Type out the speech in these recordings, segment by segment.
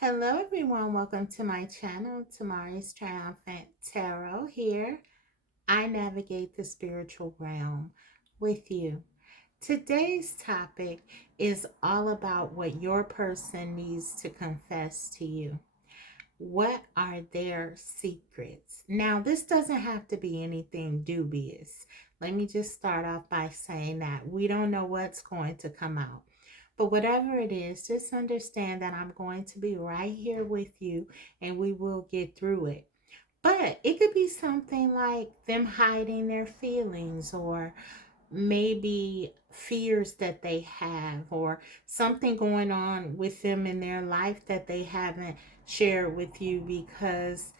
Hello everyone, welcome to my channel, Tamari's Triumphant Tarot here. I navigate the spiritual realm with you. Today's topic is all about what your person needs to confess to you. What are their secrets? Now, this doesn't have to be anything dubious. Let me just start off by saying that we don't know what's going to come out. But whatever it is, just understand that I'm going to be right here with you and we will get through it. But it could be something like them hiding their feelings, or maybe fears that they have, or something going on with them in their life that they haven't shared with you because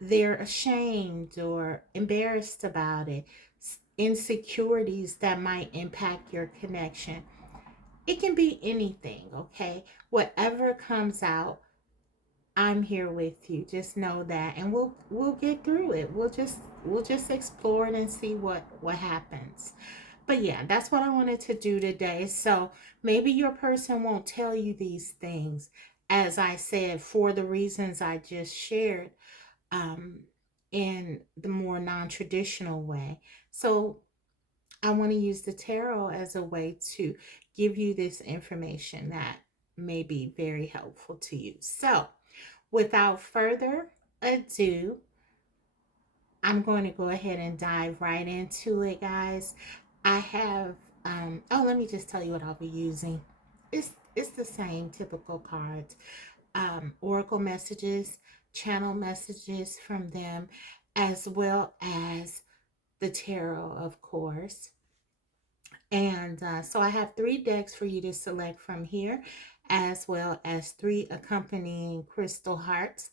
they're ashamed or embarrassed about it. Insecurities that might impact your connection. It can be anything, okay? Whatever comes out, I'm here with you. Just know that, and we'll get through it. We'll just explore it and see what happens. But yeah, that's what I wanted to do today. So maybe your person won't tell you these things, as I said, for the reasons I just shared, um, in the more non-traditional way. So I want to use the tarot as a way to give you this information that may be very helpful to you. So, without further ado, I'm going to go ahead and dive right into it, guys. I have, let me just tell you what I'll be using. It's the same typical cards, oracle messages, channel messages from them, as well as the tarot, of course. And so I have 3 decks for you to select from here, as well as 3 accompanying crystal hearts.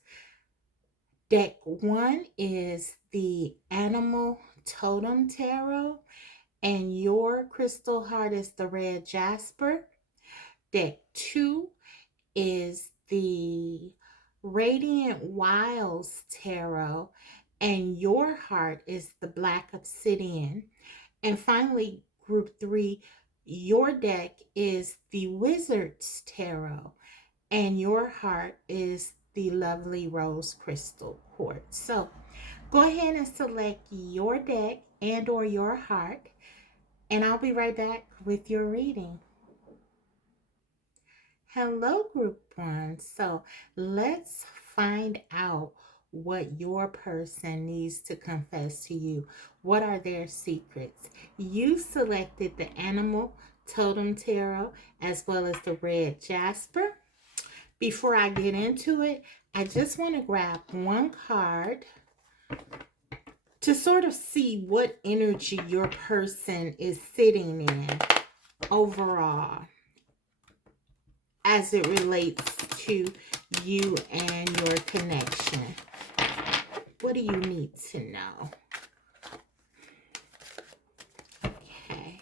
Deck 1 is the Animal Totem Tarot, and your crystal heart is the red jasper. Deck 2 is the Radiant Wilds Tarot, and your heart is the black obsidian. And finally, group 3, your deck is the Wizard's Tarot, and your heart is the lovely rose crystal quartz. So go ahead and select your deck and or your heart, and I'll be right back with your reading. Hello, group 1. So let's find out what your person needs to confess to you. What are their secrets? You selected the Animal Totem Tarot as well as the Red Jasper. Before I get into it, I just want to grab one card to sort of see what energy your person is sitting in overall as it relates to you and your connection. What do you need to know? Okay.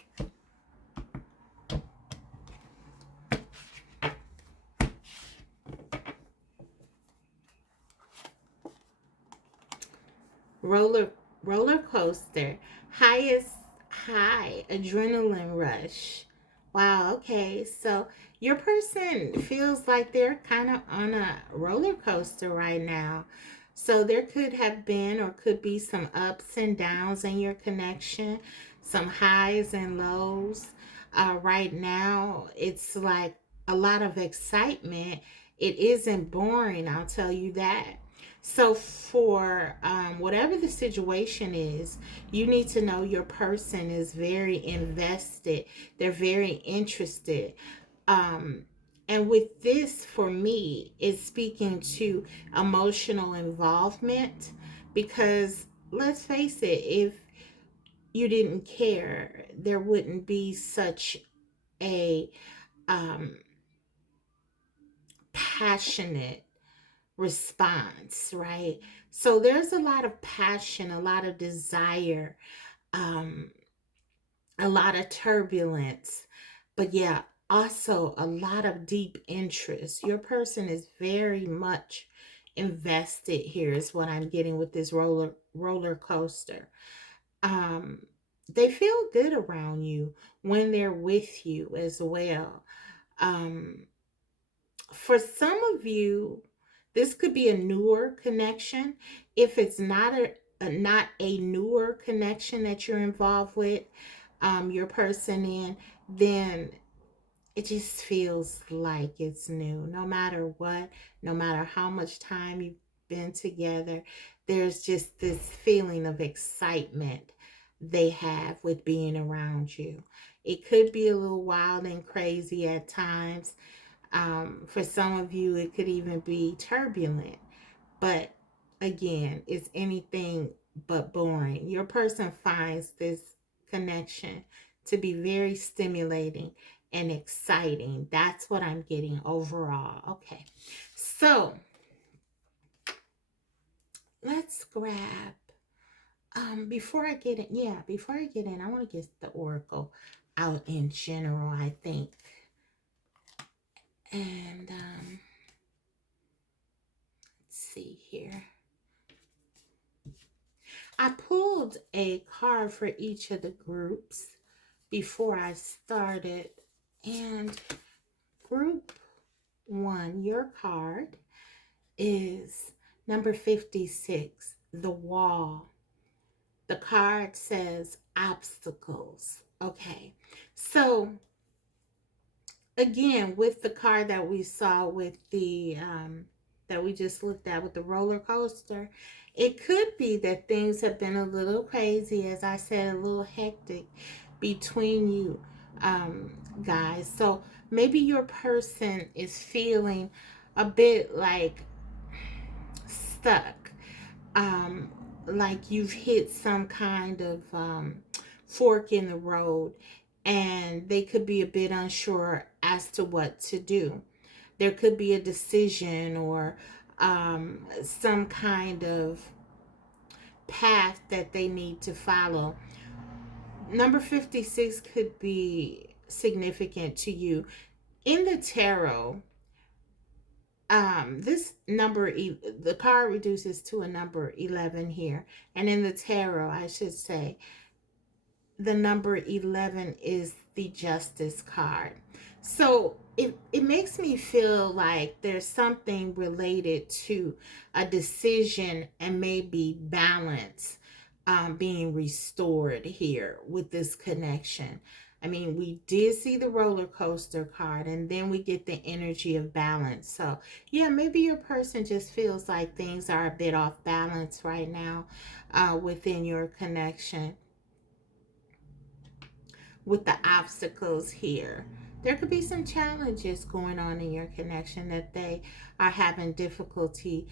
Roller coaster. Highest high adrenaline rush. Wow, okay. So your person feels like they're kind of on a roller coaster right now. So there could have been or could be some ups and downs in your connection, some highs and lows. Right now, it's like a lot of excitement. It isn't boring, I'll tell you that. So, for whatever the situation is, you need to know your person is very invested. They're very interested. Um, and with this, for me, is speaking to emotional involvement, because let's face it, if you didn't care, there wouldn't be such a um, passionate response, right? So there's a lot of passion, a lot of desire, um, a lot of turbulence, but yeah, also a lot of deep interest. Your person is very much invested here, is what I'm getting with this roller coaster. Um, they feel good around you when they're with you as well. Um, For some of you, this could be a newer connection. If it's not a newer connection that you're involved with, your person in, then it just feels like it's new. No matter what, no matter how much time you've been together, there's just this feeling of excitement they have with being around you. It could be a little wild and crazy at times. For some of you, it could even be turbulent. But again, it's anything but boring. Your person finds this connection to be very stimulating and exciting. That's what I'm getting overall. Okay. So let's grab before I get in, I want to get the oracle out in general, I think. And let's see here. I pulled a card for each of the groups before I started. And group 1, your card is number 56, the wall. The card says obstacles. Okay. So again, with the card that we saw with the that we just looked at with the roller coaster, it could be that things have been a little crazy, as I said, a little hectic between you guys. So maybe your person is feeling a bit stuck, um, like you've hit some kind of fork in the road, and they could be a bit unsure as to what to do. There could be a decision or some kind of path that they need to follow. Number 56 could be significant to you. In the tarot, this number, the card reduces to a number 11 here. And in the tarot, I should say, the number 11 is the justice card. So it makes me feel like there's something related to a decision and maybe balance being restored here with this connection. I mean, we did see the roller coaster card, and then we get the energy of balance. So yeah, maybe your person just feels like things are a bit off balance right now within your connection. With the obstacles here, there could be some challenges going on in your connection that they are having difficulties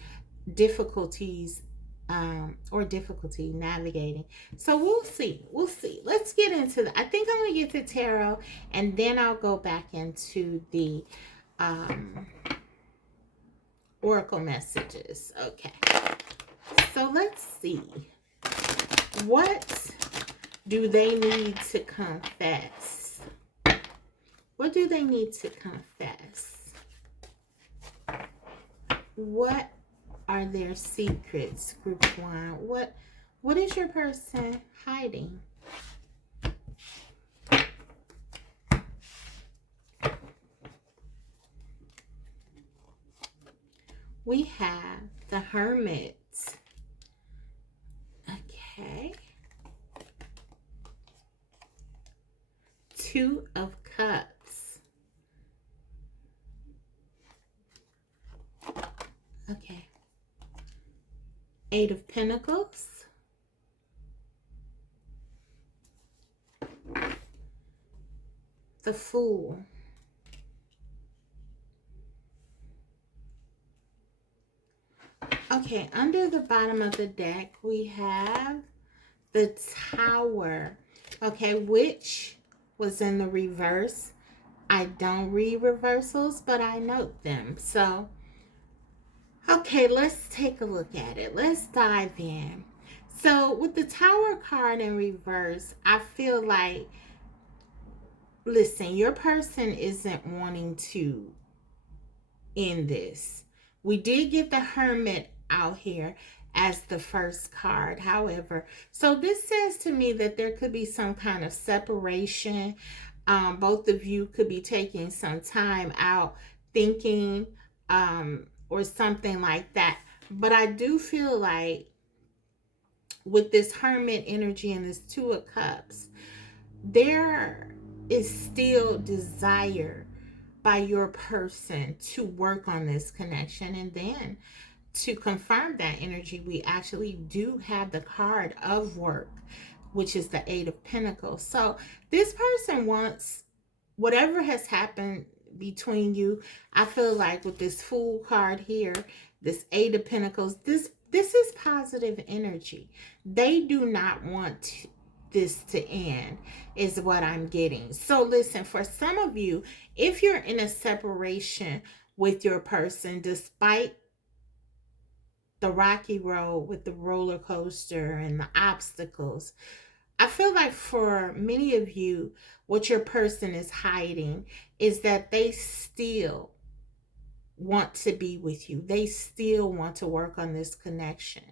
or difficulty navigating. So we'll see. Let's get into the, I think I'm gonna get to tarot, and then I'll go back into the oracle messages. Okay, so let's see, what do they need to confess? What do they need to confess? What are their secrets, group 1? What is your person hiding? We have the Hermit. Okay. 2 of Cups. Okay. 8 of Pentacles. The Fool. Okay, under the bottom of the deck, we have the Tower. Okay, which was in the reverse. I don't read reversals, but I note them. So, okay, let's take a look at it. Let's dive in. So, with the Tower card in reverse, I feel like, listen, your person isn't wanting to end this. We did get the Hermit out here as the first card. However, so this says to me that there could be some kind of separation. Both of you could be taking some time out thinking, or something like that. But I do feel like with this hermit energy and this two of cups, there is still desire by your person to work on this connection. And then to confirm that energy, we actually do have the card of work, which is the Eight of Pentacles. So this person wants whatever has happened between you. I feel like with this Fool card here, this Eight of Pentacles, this is positive energy. They do not want this to end, is what I'm getting. So listen, for some of you, if you're in a separation with your person, despite the rocky road with the roller coaster and the obstacles, I feel like for many of you, what your person is hiding is that they still want to be with you. They still want to work on this connection.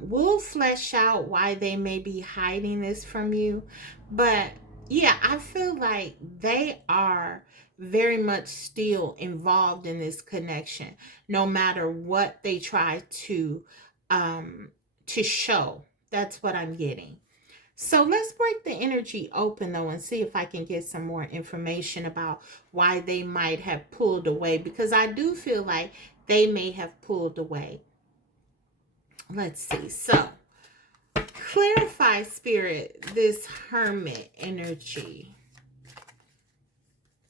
We'll flesh out why they may be hiding this from you. But yeah, I feel like they are very much still involved in this connection, no matter what they try to show. That's what I'm getting. So let's break the energy open though and see if I can get some more information about why they might have pulled away, because I do feel like they may have pulled away. Let's see. So clarify, spirit, this hermit energy.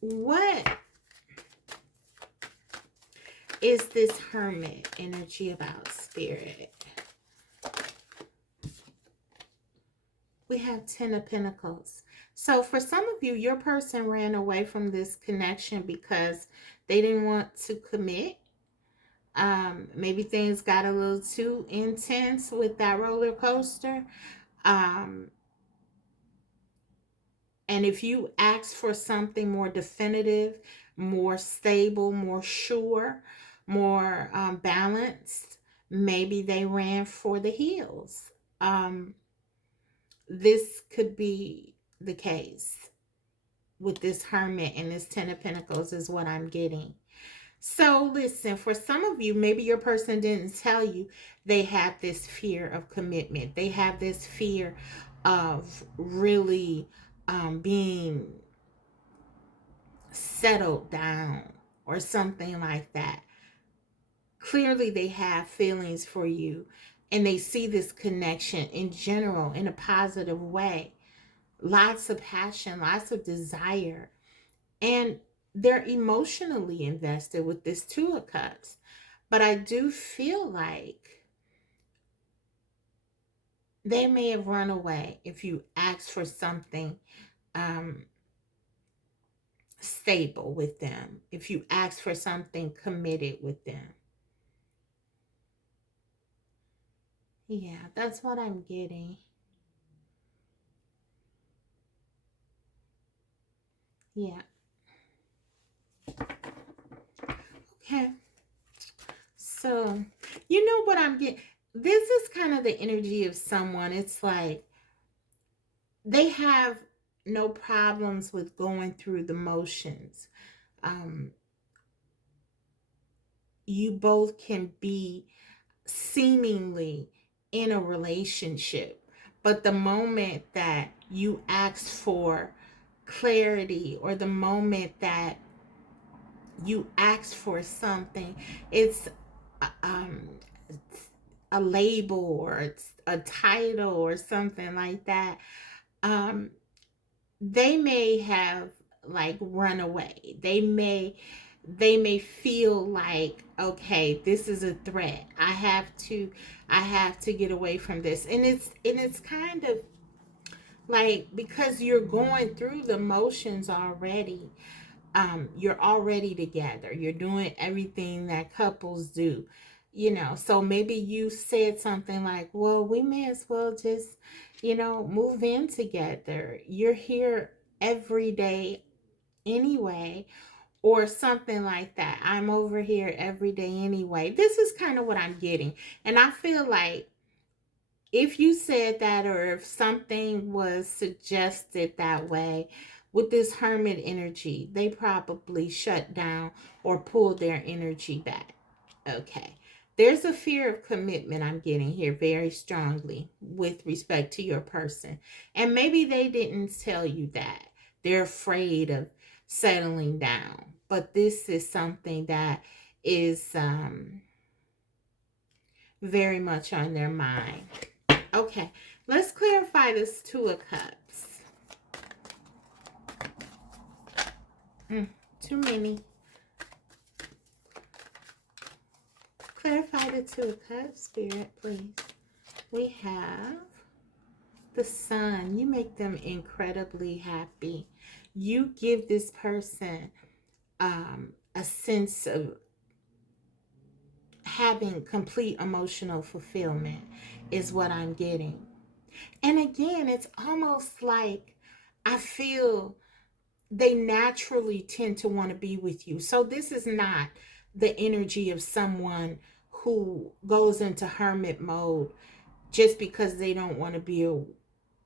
What is this hermit energy about, spirit? We have Ten of Pentacles. So for some of you, your person ran away from this connection because they didn't want to commit. Maybe things got a little too intense with that roller coaster. Um, and if you ask for something more definitive, more stable, more sure, more balanced, maybe they ran for the hills. This could be the case with this hermit and this Ten of Pentacles is what I'm getting. So listen, for some of you, maybe your person didn't tell you they have this fear of commitment. They have this fear of really being settled down or something like that. Clearly, they have feelings for you and they see this connection in general in a positive way. Lots of passion, lots of desire. And they're emotionally invested with this Two of Cups. But I do feel like they may have run away if you ask for something um, stable with them, if you ask for something committed with them. Yeah, that's what I'm getting. Yeah. Okay. So, you know what I'm getting? This is kind of the energy of someone. It's like they have no problems with going through the motions. Um, you both can be seemingly in a relationship, but the moment that you ask for clarity or the moment that you ask for something, it's um, a label or it's a title or something like that. Um, they may have like run away. They may feel like, okay, this is a threat. I have to get away from this. And it's kind of like, because you're going through the motions already. You're already together. You're doing everything that couples do. So maybe you said something like, well, we may as well just, move in together. You're here every day anyway, or something like that. I'm over here every day anyway. This is kind of what I'm getting. And I feel like if you said that, or if something was suggested that way, With this hermit energy, they probably shut down or pulled their energy back. Okay. There's a fear of commitment I'm getting here very strongly with respect to your person. And maybe they didn't tell you that. They're afraid of settling down. But this is something that is very much on their mind. Okay, let's clarify this Two of Cups. Too many. Clarify the Two of Cups, Spirit, please. We have the Sun. You make them incredibly happy. You give this person a sense of having complete emotional fulfillment is what I'm getting. And again, it's almost like I feel they naturally tend to want to be with you. So this is not the energy of someone who goes into hermit mode just because they don't want to be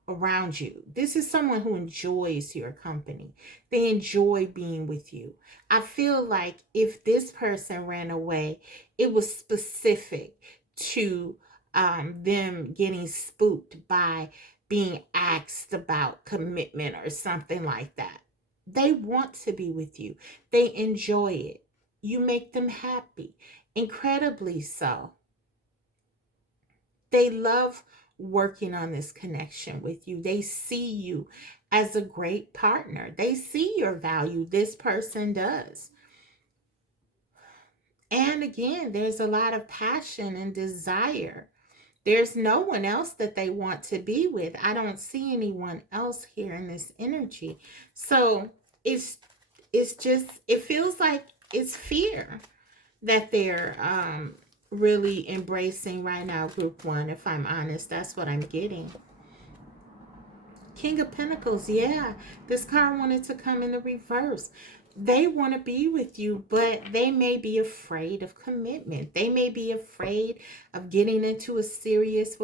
around you. This is someone who enjoys your company. They enjoy being with you. I feel like if this person ran away, it was specific to them getting spooked by being asked about commitment or something like that. They want to be with you. They enjoy it. You make them happy, incredibly so. They love working on this connection with you. They see you as a great partner. They see your value. This person does. And again, there's a lot of passion and desire. There's no one else that they want to be with. I don't see anyone else here in this energy. So it's just, it feels like it's fear that they're really embracing right now, group one. If I'm honest, that's what I'm getting. King of Pentacles, yeah, this card wanted to come in the reverse. They want to be with you, but they may be afraid of commitment. They may be afraid of getting into a serious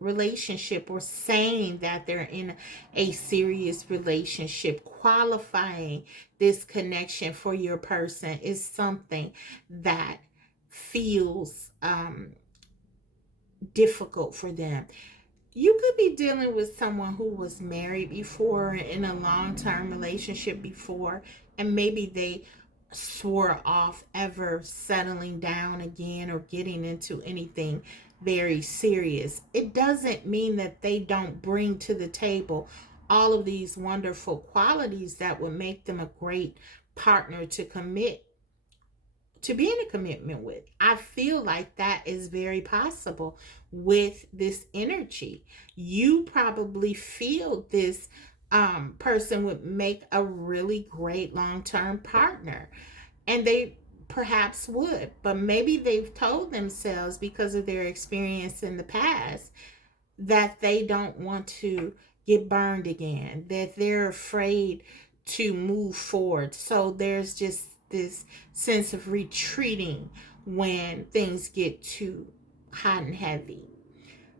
relationship, or saying that they're in a serious relationship. Qualifying this connection for your person is something that feels difficult for them. You could be dealing with someone who was married before, in a long-term relationship before, and maybe they swore off ever settling down again or getting into anything very serious. It doesn't mean that they don't bring to the table all of these wonderful qualities that would make them a great partner to be in a commitment with. I feel like that is very possible with this energy. You probably feel this person would make a really great long-term partner, and they perhaps would, but maybe they've told themselves, because of their experience in the past, that they don't want to get burned again, that they're afraid to move forward. So there's just this sense of retreating when things get too hot and heavy.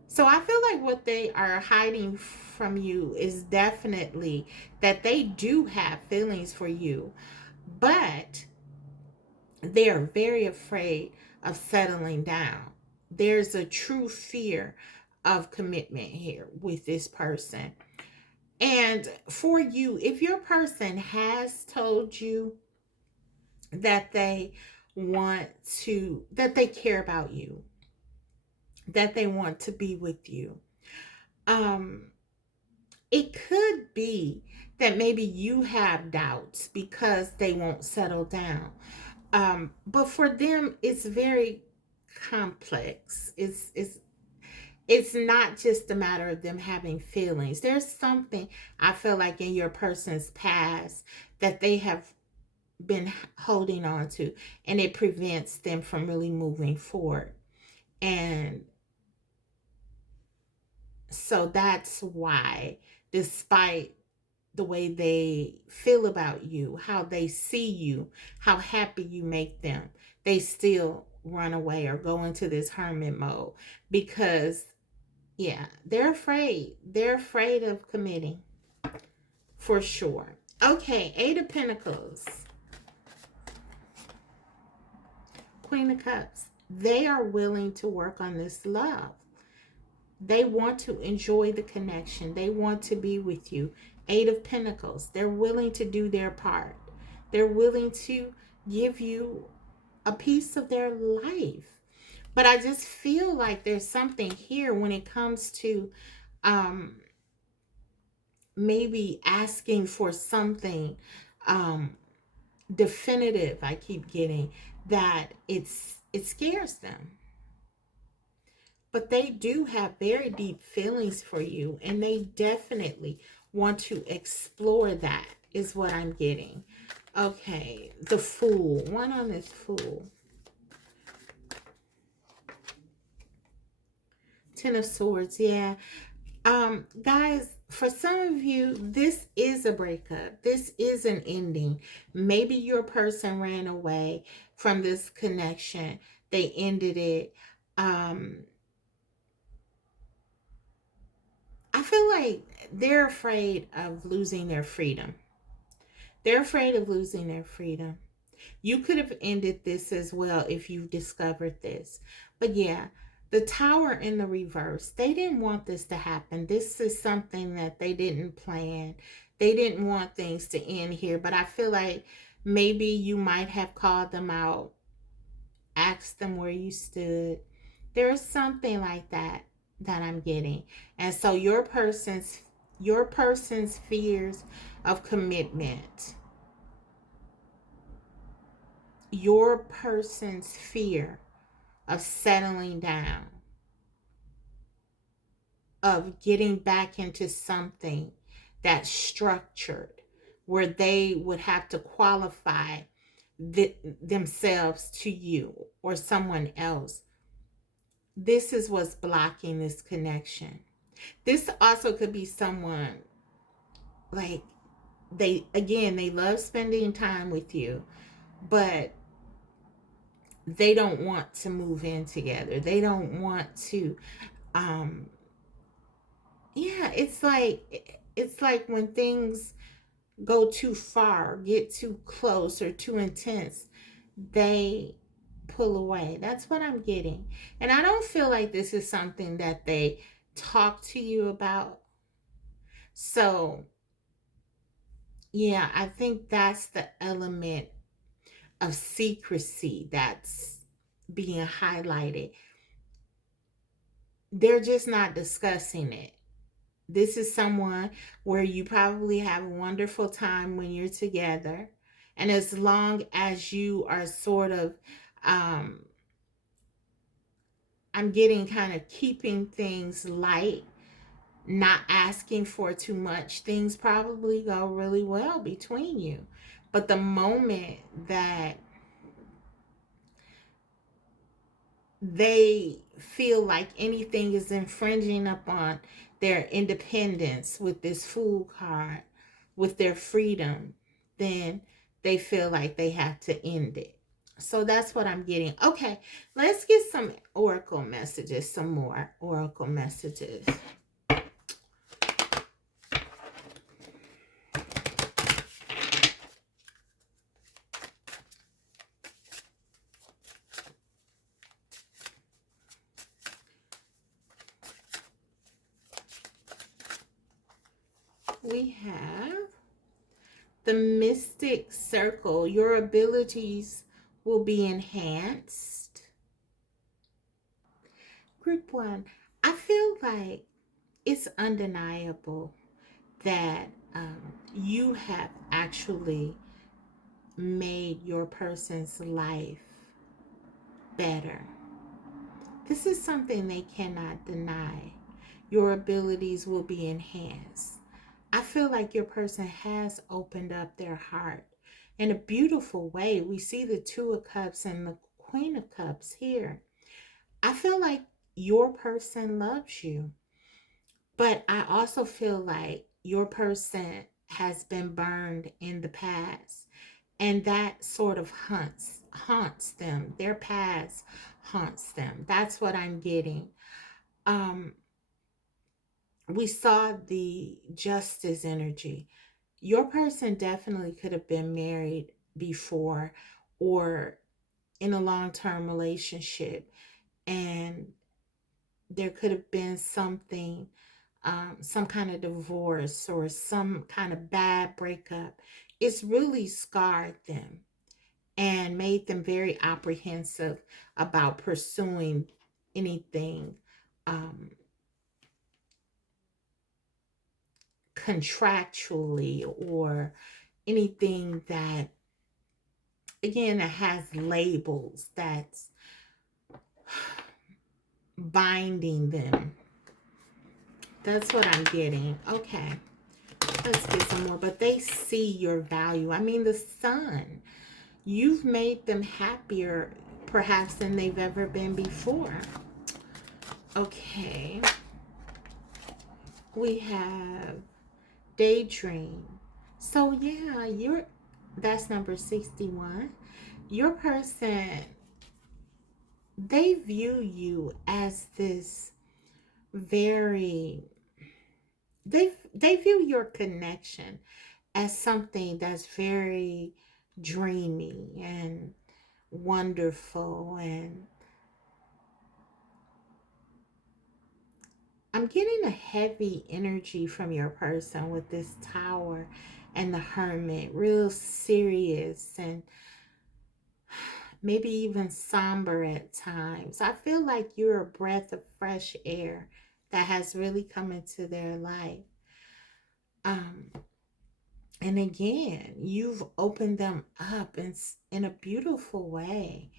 So I feel like what they are hiding from you is definitely that they do have feelings for you, but they are very afraid of settling down. There's a true fear of commitment here with this person. And for you, if your person has told you that they that they care about you, that they want to be with you, um, it could be that maybe you have doubts because they won't settle down. But for them, it's very complex. It's not just a matter of them having feelings. There's something I feel like in your person's past that they have been holding on to, and it prevents them from really moving forward. And so that's why, despite the way they feel about you, how they see you, how happy you make them, they still run away or go into this hermit mode because, yeah, they're afraid. They're afraid of committing, for sure. Okay, Eight of Pentacles, Queen of Cups. They are willing to work on this love. They want to enjoy the connection. They want to be with you. Eight of Pentacles. They're willing to do their part. They're willing to give you a piece of their life. But I just feel like there's something here when it comes to um, maybe asking for something um, definitive. I keep getting that it scares them, but they do have very deep feelings for you, and they definitely want to explore that, is what I'm getting. Okay, the Fool. One on this Fool. Ten of Swords. Yeah. Guys, for some of you, this is a breakup. This is an ending. Maybe your person ran away from this connection. They ended it. Um, I feel like they're afraid of losing their freedom. They're afraid of losing their freedom. You could have ended this as well if you discovered this. But yeah, the Tower in the reverse, they didn't want this to happen. This is something that they didn't plan. They didn't want things to end here. But I feel like maybe you might have called them out, asked them where you stood. There's something like that that I'm getting. And so your person's fears of commitment, your person's fear of settling down, of getting back into something that's structured, where they would have to qualify themselves to you or someone else. This is what's blocking this connection. This also could be someone like they love spending time with you, but they don't want to move in together. They don't want to um yeah, it's like when things go too far, get too close or too intense, they pull away. That's what I'm getting. And I don't feel like this is something that they talk to you about. So, yeah, I think that's the element of secrecy that's being highlighted. They're just not discussing it. This is someone where you probably have a wonderful time when you're together. And as long as you are sort of, um, I'm getting kind of keeping things light, not asking for too much, things probably go really well between you. But the moment that they feel like anything is infringing upon their independence with this Fool card, with their freedom, then they feel like they have to end it. So that's what I'm getting. Okay, let's get some oracle messages, some more oracle messages. We have the Mystic Circle. Your abilities will be enhanced. Group 1, I feel like it's undeniable that you have actually made your person's life better. This is something they cannot deny. Your abilities will be enhanced. I feel like your person has opened up their heart in a beautiful way. We see the Two of Cups and the Queen of Cups here. I feel like your person loves you, but I also feel like your person has been burned in the past, and that sort of haunts them. Their past haunts them. That's what I'm getting. Um we saw the justice energy. Your person definitely could have been married before or in a long-term relationship, and there could have been something, some kind of divorce or some kind of bad breakup. It's really scarred them and made them very apprehensive about pursuing anything, um, contractually, or anything that, again, that has labels that's binding them. That's what I'm getting. Okay, let's get some more. But they see your value. I mean, the sun, you've made them happier perhaps than they've ever been before. Okay, we have daydream. So yeah, that's number 61. Your person, they view you as this very, they view your connection as something that's very dreamy and wonderful. And I'm getting a heavy energy from your person with this tower and the hermit, real serious and maybe even somber at times. I feel like you're a breath of fresh air that has really come into their life. Um, and again, you've opened them up in a beautiful way.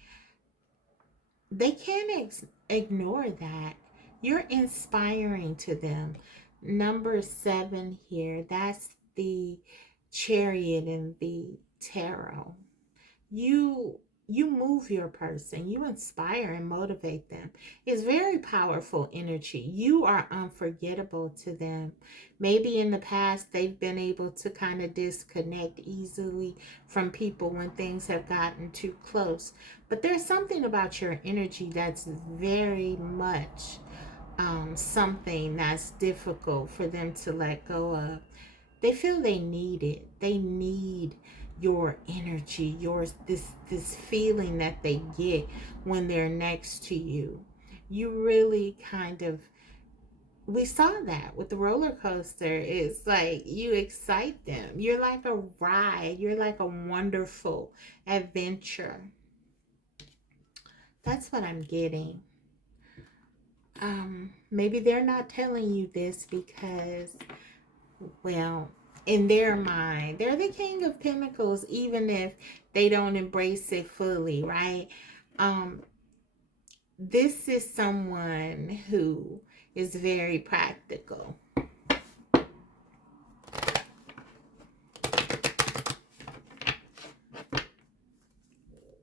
They can't ignore that. You're inspiring to them. Number 7 here, that's the chariot in the tarot. You you move your person, you inspire and motivate them. It's very powerful energy. You are unforgettable to them. Maybe in the past they've been able to kind of disconnect easily from people when things have gotten too close, but there's something about your energy that's very much, something that's difficult for them to let go of. They feel they need it. They need your energy, yours, this feeling that they get when they're next to you. You really kind of, we saw that with the roller coaster. It's like you excite them. You're like a ride. You're like a wonderful adventure. That's what I'm getting. Maybe they're not telling you this because, well, in their mind, they're the king of pentacles, even if they don't embrace it fully, right? Um, this is someone who is very practical.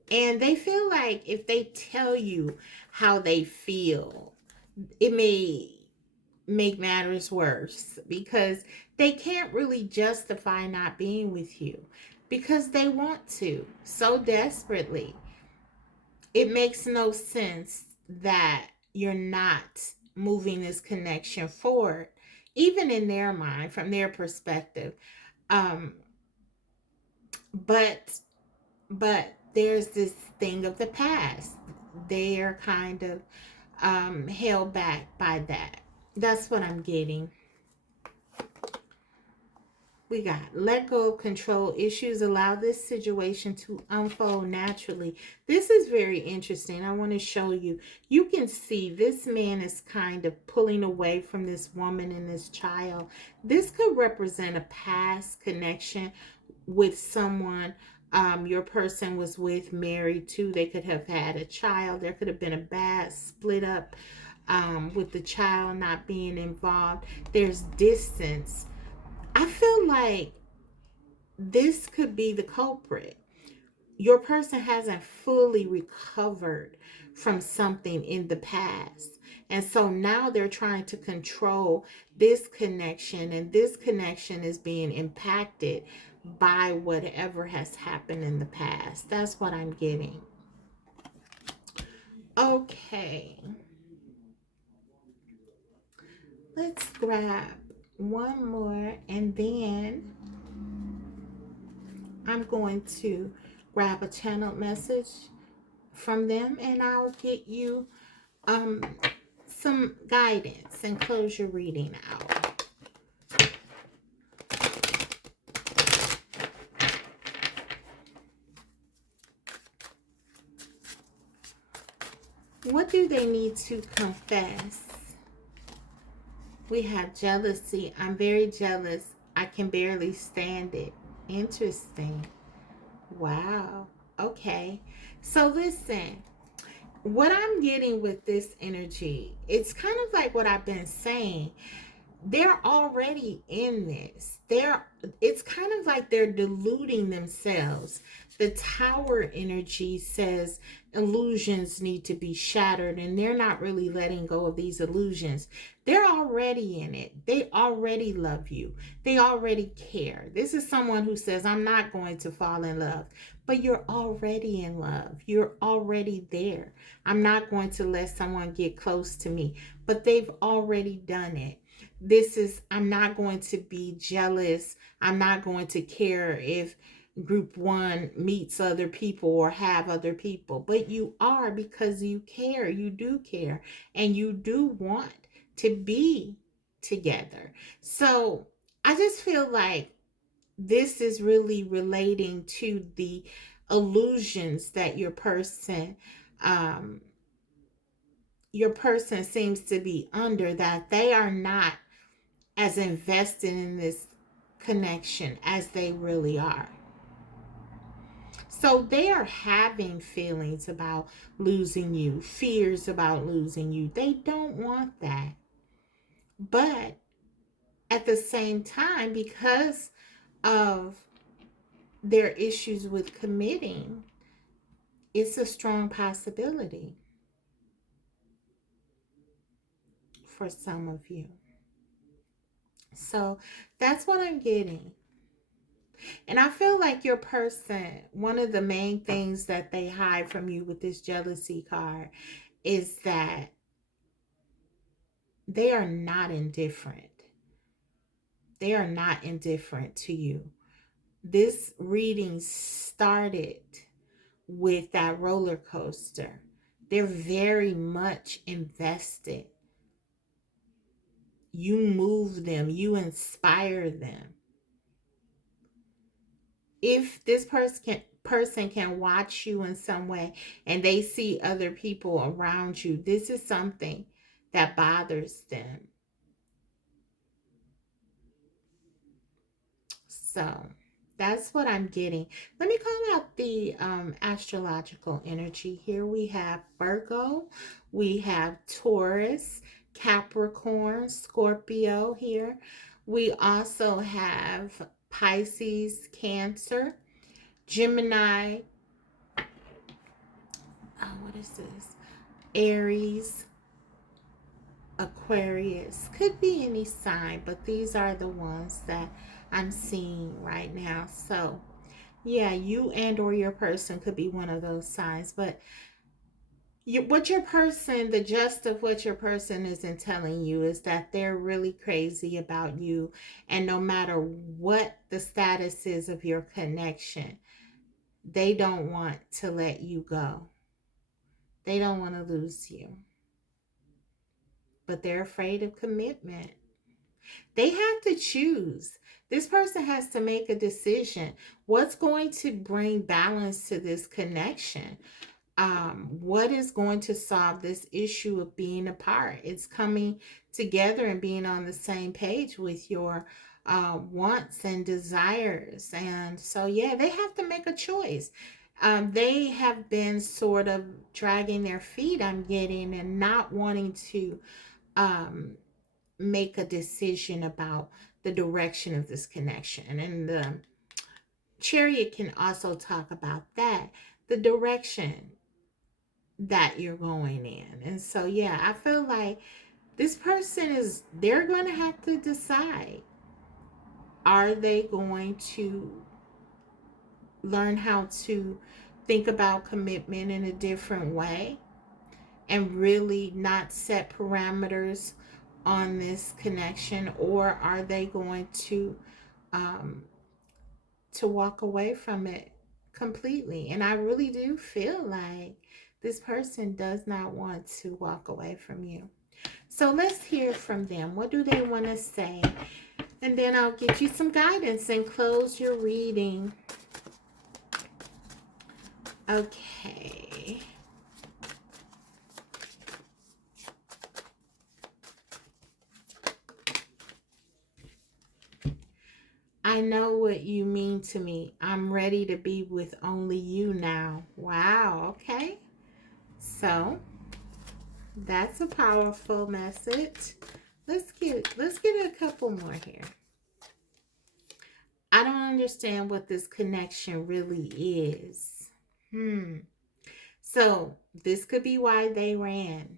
And they feel like if they tell you how they feel, it may make matters worse because they can't really justify not being with you because they want to so desperately. It makes no sense that you're not moving this connection forward, even in their mind, from their perspective. Um, but but there's this thing of the past. They are kind of, held back by that. That's what I'm getting. We got let go of control issues, allow this situation to unfold naturally. This is very interesting. I want to show you. You can see this man is kind of pulling away from this woman and this child. This could represent a past connection with someone, your person was with, married to. They could have had a child. There could have been a bad split up, with the child not being involved. There's distance. I feel like this could be the culprit. Your person hasn't fully recovered from something in the past. And so now they're trying to control this connection, and this connection is being impacted by whatever has happened in the past. That's what I'm getting. Okay, let's grab one more and then I'm going to grab a channel message from them and I'll get you um, some guidance and close your reading out. What do they need to confess? We have jealousy. I'm very jealous. I can barely stand it. Interesting. Wow. Okay. So listen, what I'm getting with this energy, it's kind of like what I've been saying. They're already in this. It's kind of like they're deluding themselves. The tower energy says illusions need to be shattered, and they're not really letting go of these illusions. They're already in it. They already love you. They already care. This is someone who says, I'm not going to fall in love, but you're already in love. You're already there. I'm not going to let someone get close to me, but they've already done it. This is, I'm not going to be jealous. I'm not going to care if group one meets other people or have other people, but you are, because you care. You do care, and you do want to be together. So I just feel like this is really relating to the illusions that um your person seems to be under, that they are not as invested in this connection as they really are. So they are having feelings about losing you, fears about losing you. They don't want that. But at the same time, because of their issues with committing, it's a strong possibility for some of you. So that's what I'm getting. And I feel like your person, one of the main things that they hide from you with this jealousy card is that they are not indifferent. They are not indifferent to you. This reading started with that roller coaster. They're very much invested. You move them, you inspire them. If this person can watch you in some way and they see other people around you, this is something that bothers them. So that's what I'm getting. Let me call out the astrological energy here. We have Virgo, we have Taurus, Capricorn, Scorpio here. We also have Pisces, Cancer, Gemini. Oh, what is this? Aries, Aquarius. Could be any sign, but these are the ones that I'm seeing right now. So yeah, you and or your person could be one of those signs, but what your person, the gist of what your person isn't telling you is that they're really crazy about you, and no matter what the status is of your connection, they don't want to let you go. They don't want to lose you, but they're afraid of commitment. They have to choose. This person has to make a decision. What's going to bring balance to this connection? What is going to solve this issue of being apart? It's coming together and being on the same page with your wants and desires. And so, yeah, they have to make a choice. They have been sort of dragging their feet, I'm getting, and not wanting to um, make a decision about the direction of this connection. And the chariot can also talk about that, the direction that you're going in. And so, yeah, I feel like this person they're going to have to decide, are they going to learn how to think about commitment in a different way and really not set parameters on this connection, or are they going to um, to walk away from it completely. And I really do feel like this person does not want to walk away from you. So let's hear from them. What do they want to say? And then I'll get you some guidance and close your reading. Okay. I know what you mean to me. I'm ready to be with only you now. Wow, okay. So, that's a powerful message. Let's get a couple more here. I don't understand what this connection really is. So, this could be why they ran.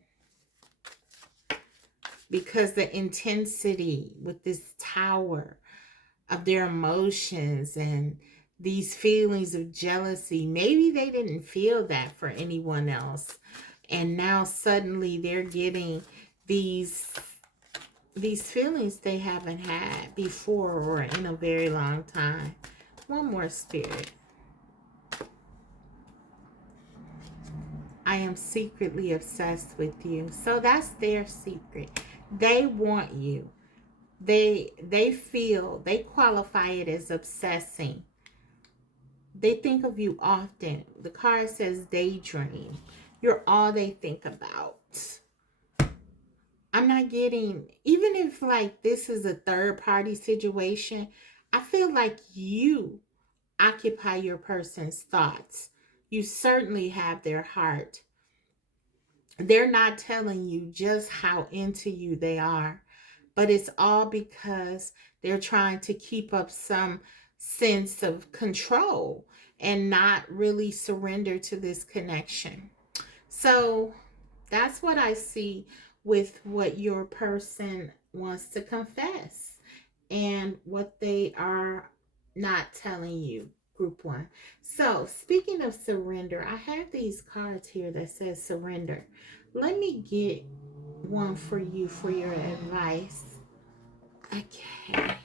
Because the intensity with this tower of their emotions and these feelings of jealousy, maybe they didn't feel that for anyone else, and now suddenly they're getting these feelings they haven't had before or in a very long time. One more, Spirit. I am secretly obsessed with you. So that's their secret. They want you. They feel, they qualify it as obsessing. They think of you often. The card says daydream. You're all they think about. I'm not getting, even if like this is a third party situation, I feel like you occupy your person's thoughts. You certainly have their heart. They're not telling you just how into you they are, but it's all because they're trying to keep up some sense of control and not really surrender to this connection. So that's what I see with what your person wants to confess and what they are not telling you, group one. So speaking of surrender, I have these cards here that says surrender. Let me get one for you for your advice. Okay.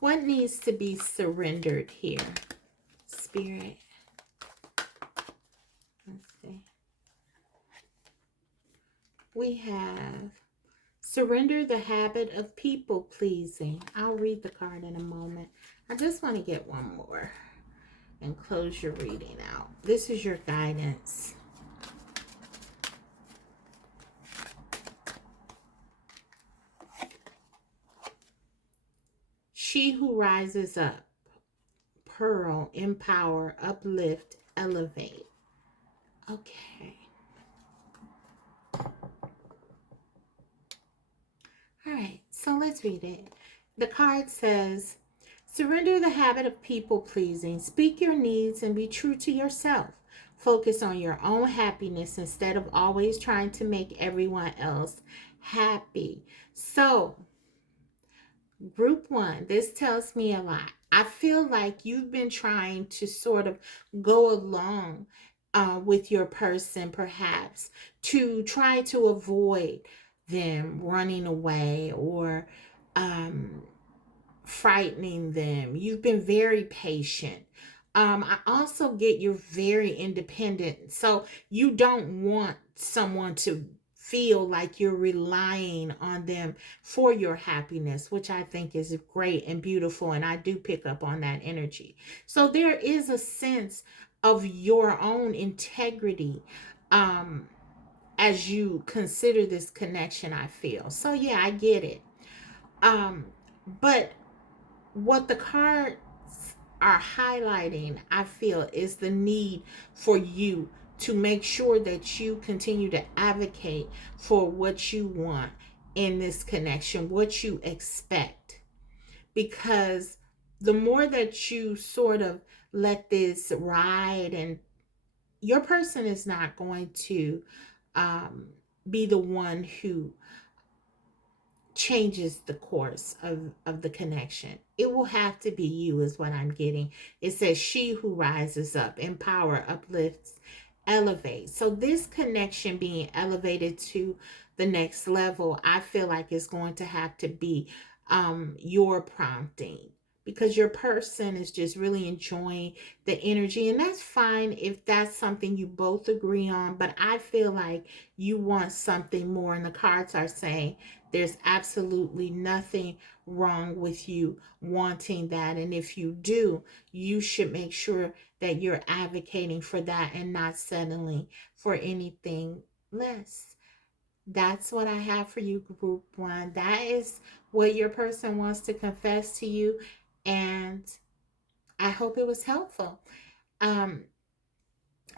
What needs to be surrendered here, Spirit? Let's see. We have surrender the habit of people pleasing. I'll read the card in a moment. I just want to get one more and close your reading out. This is your guidance. She who rises up, pearl, empower, uplift, elevate. Okay. All right, so let's read it. The card says, surrender the habit of people pleasing. Speak your needs and be true to yourself. Focus on your own happiness instead of always trying to make everyone else happy. So, group one, this tells me a lot. I feel like you've been trying to sort of go along with your person, perhaps, to try to avoid them running away or um, frightening them. You've been very patient. I also get you're very independent. So you don't want someone to feel like you're relying on them for your happiness, which I think is great and beautiful. And I do pick up on that energy. So there is a sense of your own integrity as you consider this connection, I feel. So yeah, I get it. Um, but what the cards are highlighting, I feel, is the need for you to make sure that you continue to advocate for what you want in this connection, what you expect. Because the more that you sort of let this ride, and your person is not going to um, be the one who changes the course of the connection. It will have to be you, is what I'm getting. It says she who rises up, empower, uplifts, elevate. So this connection being elevated to the next level, I feel like it's going to have to be your prompting, because your person is just really enjoying the energy. And that's fine if that's something you both agree on. But I feel like you want something more. And the cards are saying there's absolutely nothing wrong with you wanting that. And if you do, you should make sure that you're advocating for that and not settling for anything less. That's what I have for you, group one. That is what your person wants to confess to you. And I hope it was helpful. Um,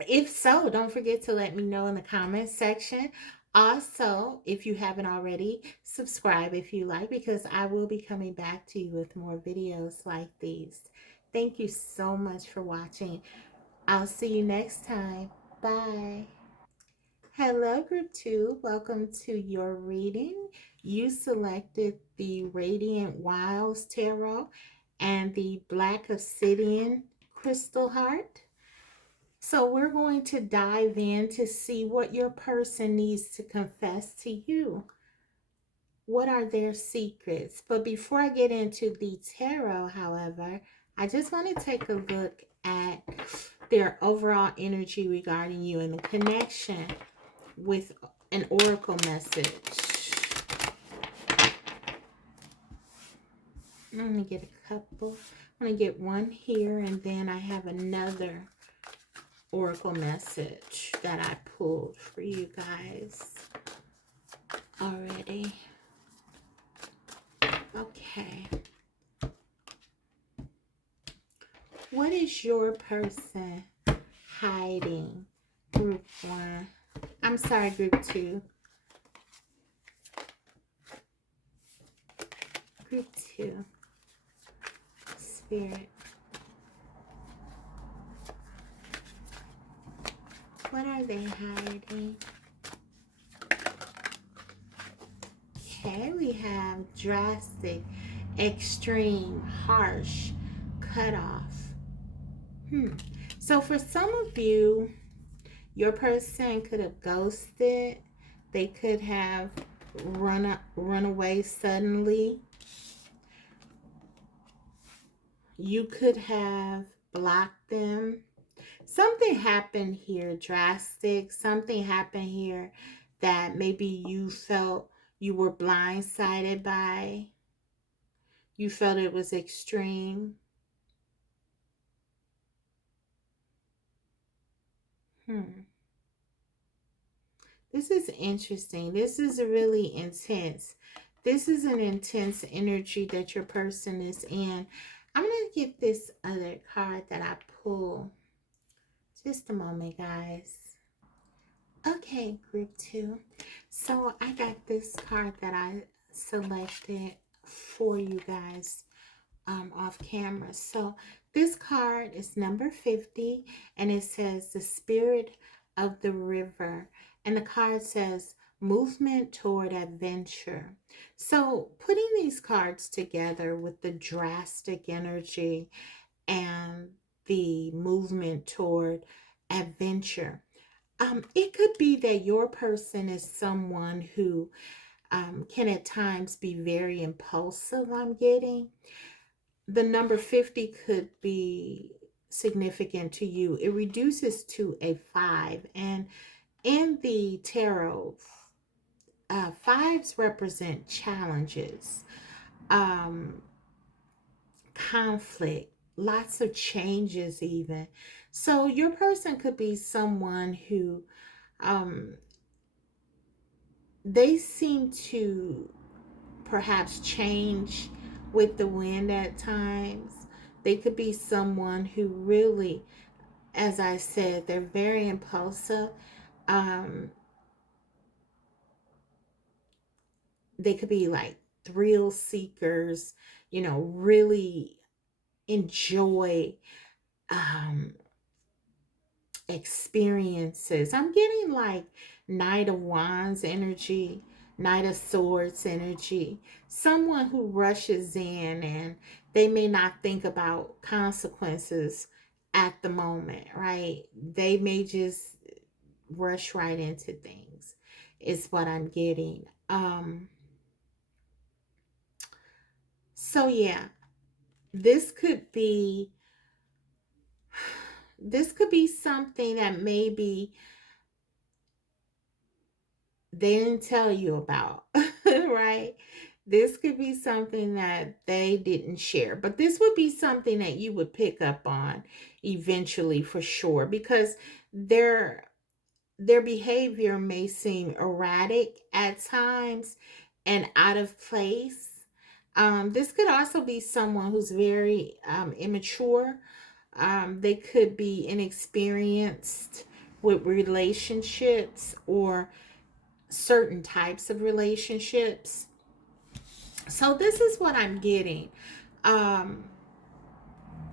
if so, don't forget to let me know in the comments section. Also, if you haven't already, subscribe if you like, because I will be coming back to you with more videos like these. Thank you so much for watching. I'll see you next time. Bye. Hello, Group 2. Welcome to your reading. You selected the Radiant Wilds Tarot and the Black Obsidian Crystal Heart. So we're going to dive in to see what your person needs to confess to you. What are their secrets? But before I get into the tarot, however, I just want to take a look at their overall energy regarding you and the connection with an oracle message. I'm going to get a couple. I'm going to get one here, and then I have another oracle message that I pulled for you guys already. Okay. What is your person hiding? Group 1. I'm sorry, Group 2. Group 2. Spirit. What are they hiding? Okay, we have drastic, extreme, harsh, cutoff. So for some of you, your person could have ghosted. They could have run away suddenly. You could have blocked them. Something happened here drastic. Something happened here that maybe you felt you were blindsided by. You felt it was extreme. This is interesting. This is really intense. This is an intense energy that your person is in. I'm going to get this other card that I pulled. Just a moment, guys. Okay, Group 2. So I got this card that I selected for you guys off camera. So this card is number 50, and it says the spirit of the river, and the card says movement toward adventure. So putting these cards together with the drastic energy and the movement toward adventure, it could be that your person is someone who can at times be very impulsive. I'm getting the number 50 could be significant to you. It reduces to a 5. And in the tarot, fives represent challenges, um, conflict, lots of changes, even. So your person could be someone who um, they seem to perhaps change with the wind at times. They could be someone who really, as I said, they're very impulsive. Um, they could be like thrill seekers, really enjoy um, experiences. I'm getting like Knight of Wands energy, Knight of Swords energy. Someone who rushes in and they may not think about consequences at the moment, right? They may just rush right into things. is what I'm getting. So yeah, this could be this could be something that maybe they didn't tell you about, right? This could be something that they didn't share, but this would be something that you would pick up on eventually for sure, because their their behavior may seem erratic at times and out of place. This could also be someone who's very immature. They could be inexperienced with relationships or certain types of relationships. So this is what I'm getting um,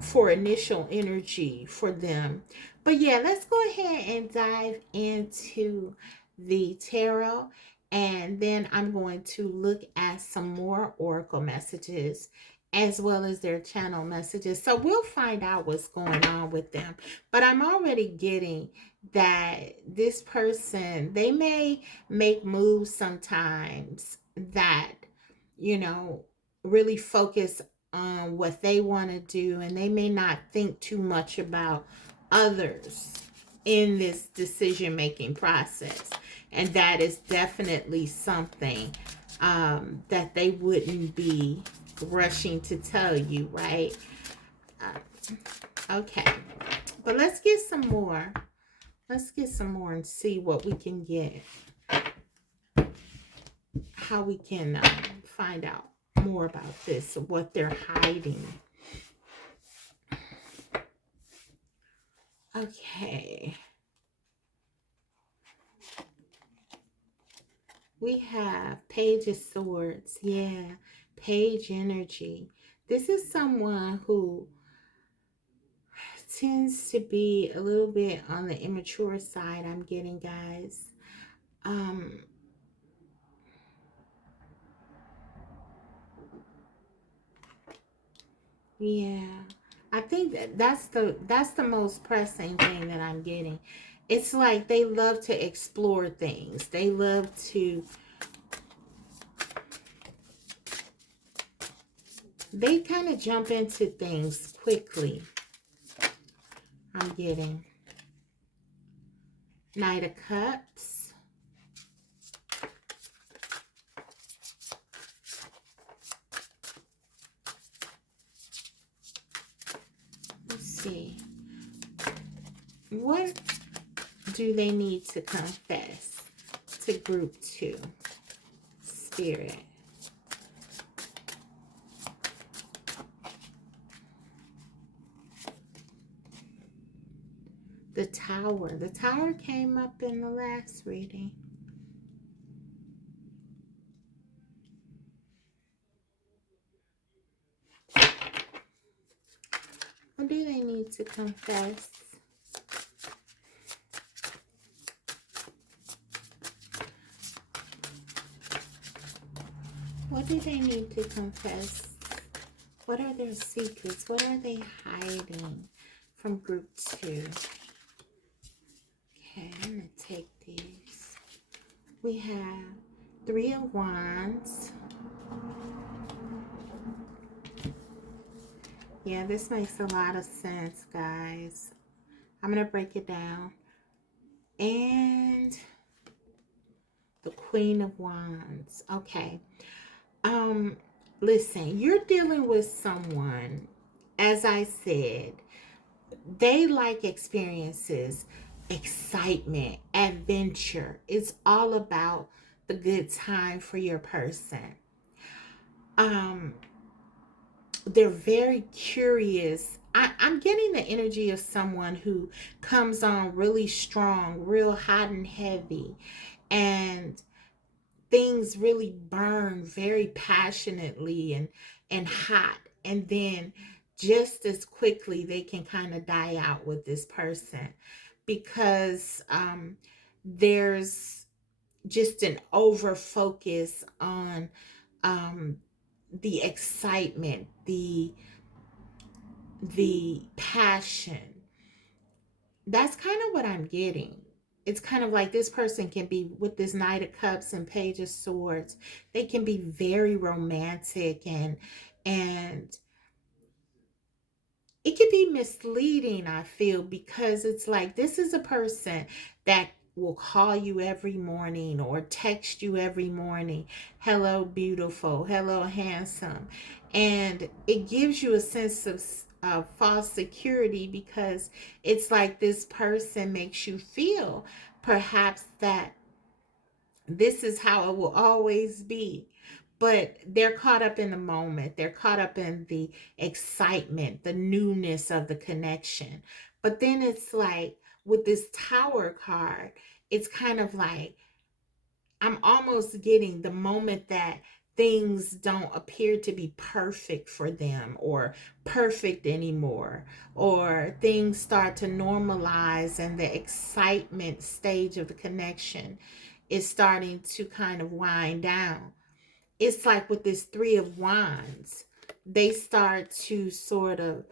for initial energy for them. But yeah, let's go ahead and dive into the tarot. And then I'm going to look at some more oracle messages as well as their channel messages. So we'll find out what's going on with them. But I'm already getting that this person, they may make moves sometimes that, you know, really focus on what they want to do, and they may not think too much about others in this decision making process. And that is definitely something that they wouldn't be rushing to tell you, right? Okay, but let's get some more. Let's get some more and see what we can get, how we can find out more about this, what they're hiding. Okay. We have Page of Swords. Yeah, Page energy. This is someone who tends to be a little bit on the immature side, I'm getting, guys. Um, yeah. I think that's the most pressing thing that I'm getting. It's like they love to explore things. They love to they kind of jump into things quickly. I'm getting Knight of Cups. Let's see. What do they need to confess to group 2? Spirit. The Tower. The Tower came up in the last reading. What do they need to confess? What do they need to confess? What are their secrets? What are they hiding from group 2? Okay, I'm going to take these. We have 3 of Wands. Yeah, this makes a lot of sense, guys. I'm going to break it down. And the Queen of Wands. Okay. Listen, you're dealing with someone, as I said, they like experiences, excitement, adventure. It's all about the good time for your person. Um, they're very curious. I'm getting the energy of someone who comes on really strong, real hot and heavy, and things really burn very passionately and hot, and then just as quickly they can kind of die out with this person, because there's just an over focus on um, the excitement, the passion. That's kind of what I'm getting. it's kind of like this person can be with this Knight of Cups and Page of Swords. They can be very romantic, and it can be misleading, I feel, because it's like this is a person that will call you every morning or text you every morning, hello beautiful, hello handsome, and it gives you a sense of false security, because it's like this person makes you feel perhaps that this is how it will always be. But they're caught up in the moment. They're caught up in the excitement, the newness of the connection. But then it's like with this Tower card, it's kind of like I'm almost getting the moment that things don't appear to be perfect for them or perfect anymore, or things start to normalize and the excitement stage of the connection is starting to kind of wind down. It's like with this Three of Wands, they start to sort of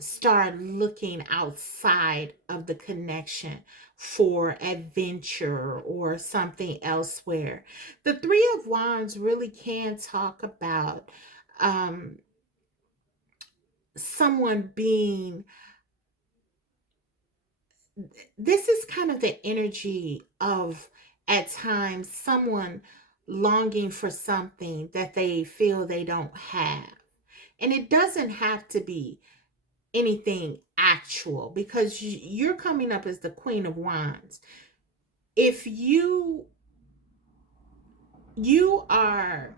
start looking outside of the connection for adventure or something elsewhere. The Three of Wands really can talk about um, someone being, this is kind of the energy of, at times, someone longing for something that they feel they don't have. And it doesn't have to be anything actual, because you're coming up as the Queen of Wands. If you are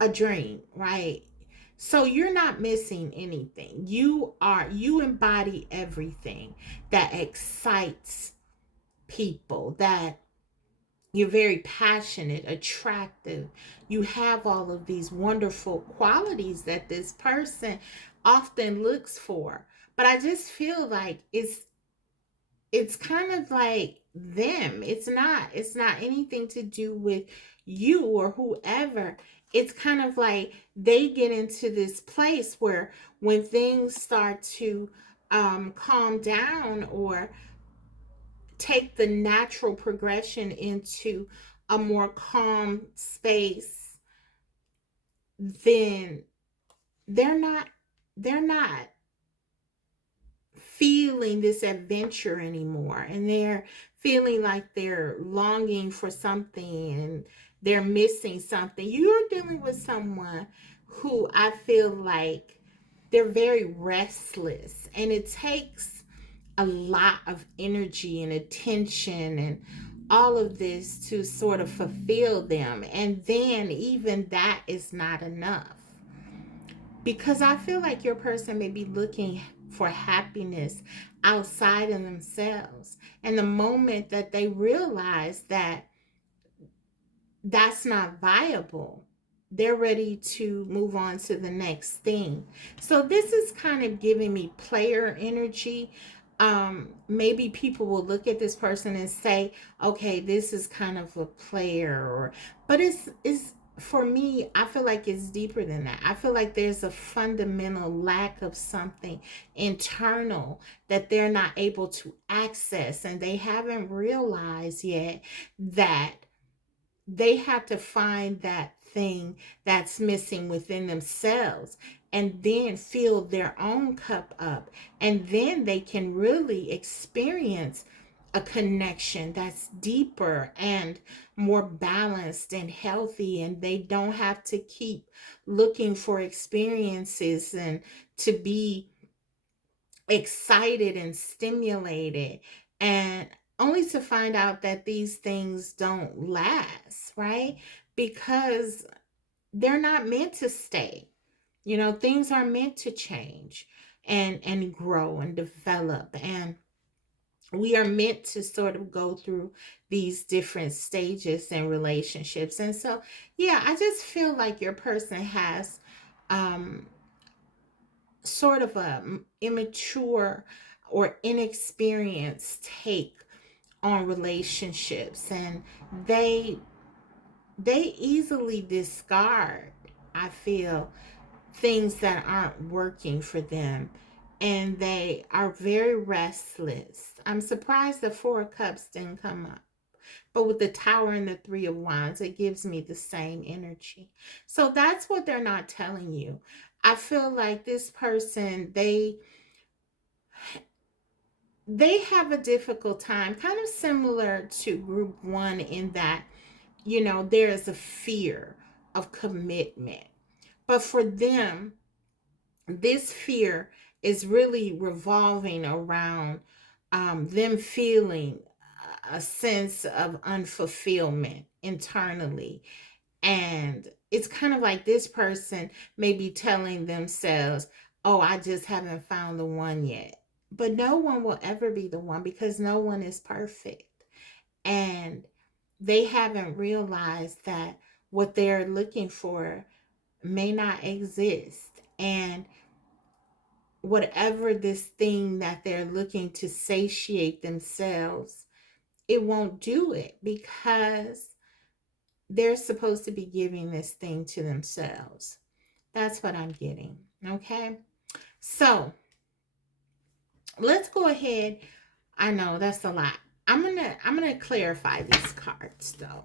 a dream, right? So you're not missing anything. You embody everything that excites people, that you're very passionate, attractive. You have all of these wonderful qualities that this person often looks for. But I just feel like it's kind of like them. It's not anything to do with you or whoever. It's kind of like they get into this place where when things start to calm down or take the natural progression into a more calm space, then they're not feeling this adventure anymore, and they're feeling like they're longing for something and they're missing something. You're dealing with someone who I feel like they're very restless, and it takes a lot of energy and attention and all of this to sort of fulfill them. And then even that is not enough, because I feel like your person may be looking for happiness outside of themselves. And the moment that they realize that that's not viable, they're ready to move on to the next thing. So this is kind of giving me player energy. Maybe people will look at this person and say, okay, this is kind of a player, or but it's for me, I feel like it's deeper than that. I feel like there's a fundamental lack of something internal that they're not able to access, and they haven't realized yet that they have to find that thing that's missing within themselves, and then fill their own cup up, and then they can really experience a connection that's deeper and more balanced and healthy, and they don't have to keep looking for experiences and to be excited and stimulated, and only to find out that these things don't last, right? Because they're not meant to stay. Things are meant to change and grow and develop, and we are meant to sort of go through these different stages and relationships. And so, yeah, I just feel like your person has um sort of a immature or inexperienced take on relationships, and they they easily discard, I feel, things that aren't working for them, and they are very restless. I'm surprised the Four of Cups didn't come up. But with the Tower and the Three of Wands, it gives me the same energy. So that's what they're not telling you. I feel like this person, they have a difficult time, kind of similar to group one, in that, there is a fear of commitment. But for them, this fear is really revolving around them feeling a sense of unfulfillment internally. And it's kind of like this person may be telling themselves, oh, I just haven't found the one yet. But no one will ever be the one, because no one is perfect. And they haven't realized that what they're looking for may not exist. And whatever this thing that they're looking to satiate themselves, it won't do it, because they're supposed to be giving this thing to themselves. That's what I'm getting. Okay. So let's go ahead. I know that's a lot. I'm gonna clarify these cards though.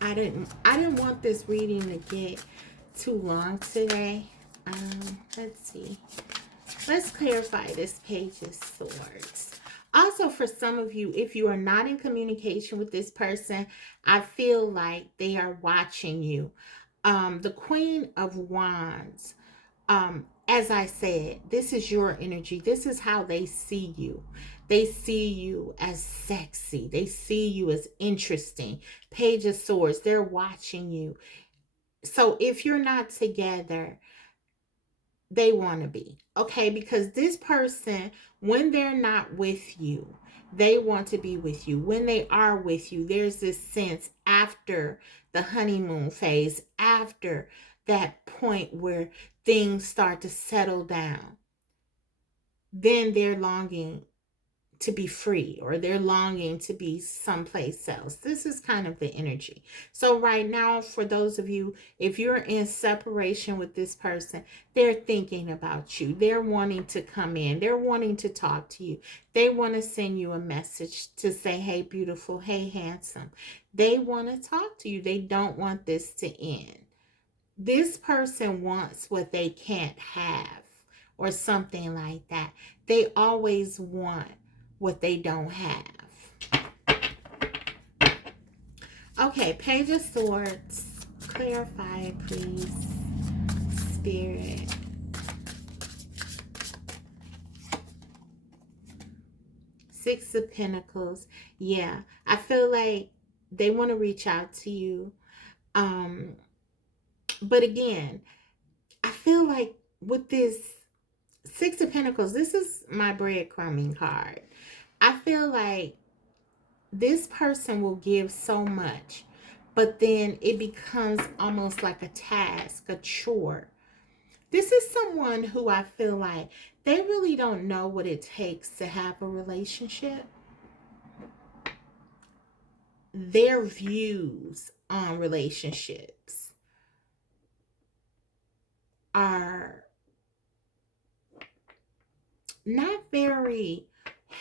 I didn't want this reading to get too long today. Let's see. Let's clarify this Page of Swords. Also, for some of you, if you are not in communication with this person, I feel like they are watching you. The Queen of Wands, as I said, this is your energy. This is how they see you. They see you as sexy. They see you as interesting. Page of Swords, they're watching you. So if you're not together, they want to be. Okay, because this person, when they're not with you, they want to be with you. When they are with you, there's this sense after the honeymoon phase, after that point where things start to settle down, then they're longing to be free, or they're longing to be someplace else. This is kind of the energy. So right now, for those of you, if you're in separation with this person, they're thinking about you. They're wanting to come in. They're wanting to talk to you. They want to send you a message to say, hey, beautiful, hey, handsome. They want to talk to you. They don't want this to end. This person wants what they can't have, or something like that. They always want what they don't have. Okay, Page of Swords. Clarify, please. Spirit. Six of Pentacles. Yeah, I feel like they want to reach out to you. But again, I feel like with this Six of Pentacles, this is my breadcrumbing card. I feel like this person will give so much, but then it becomes almost like a task, a chore. This is someone who I feel like they really don't know what it takes to have a relationship. Their views on relationships are not very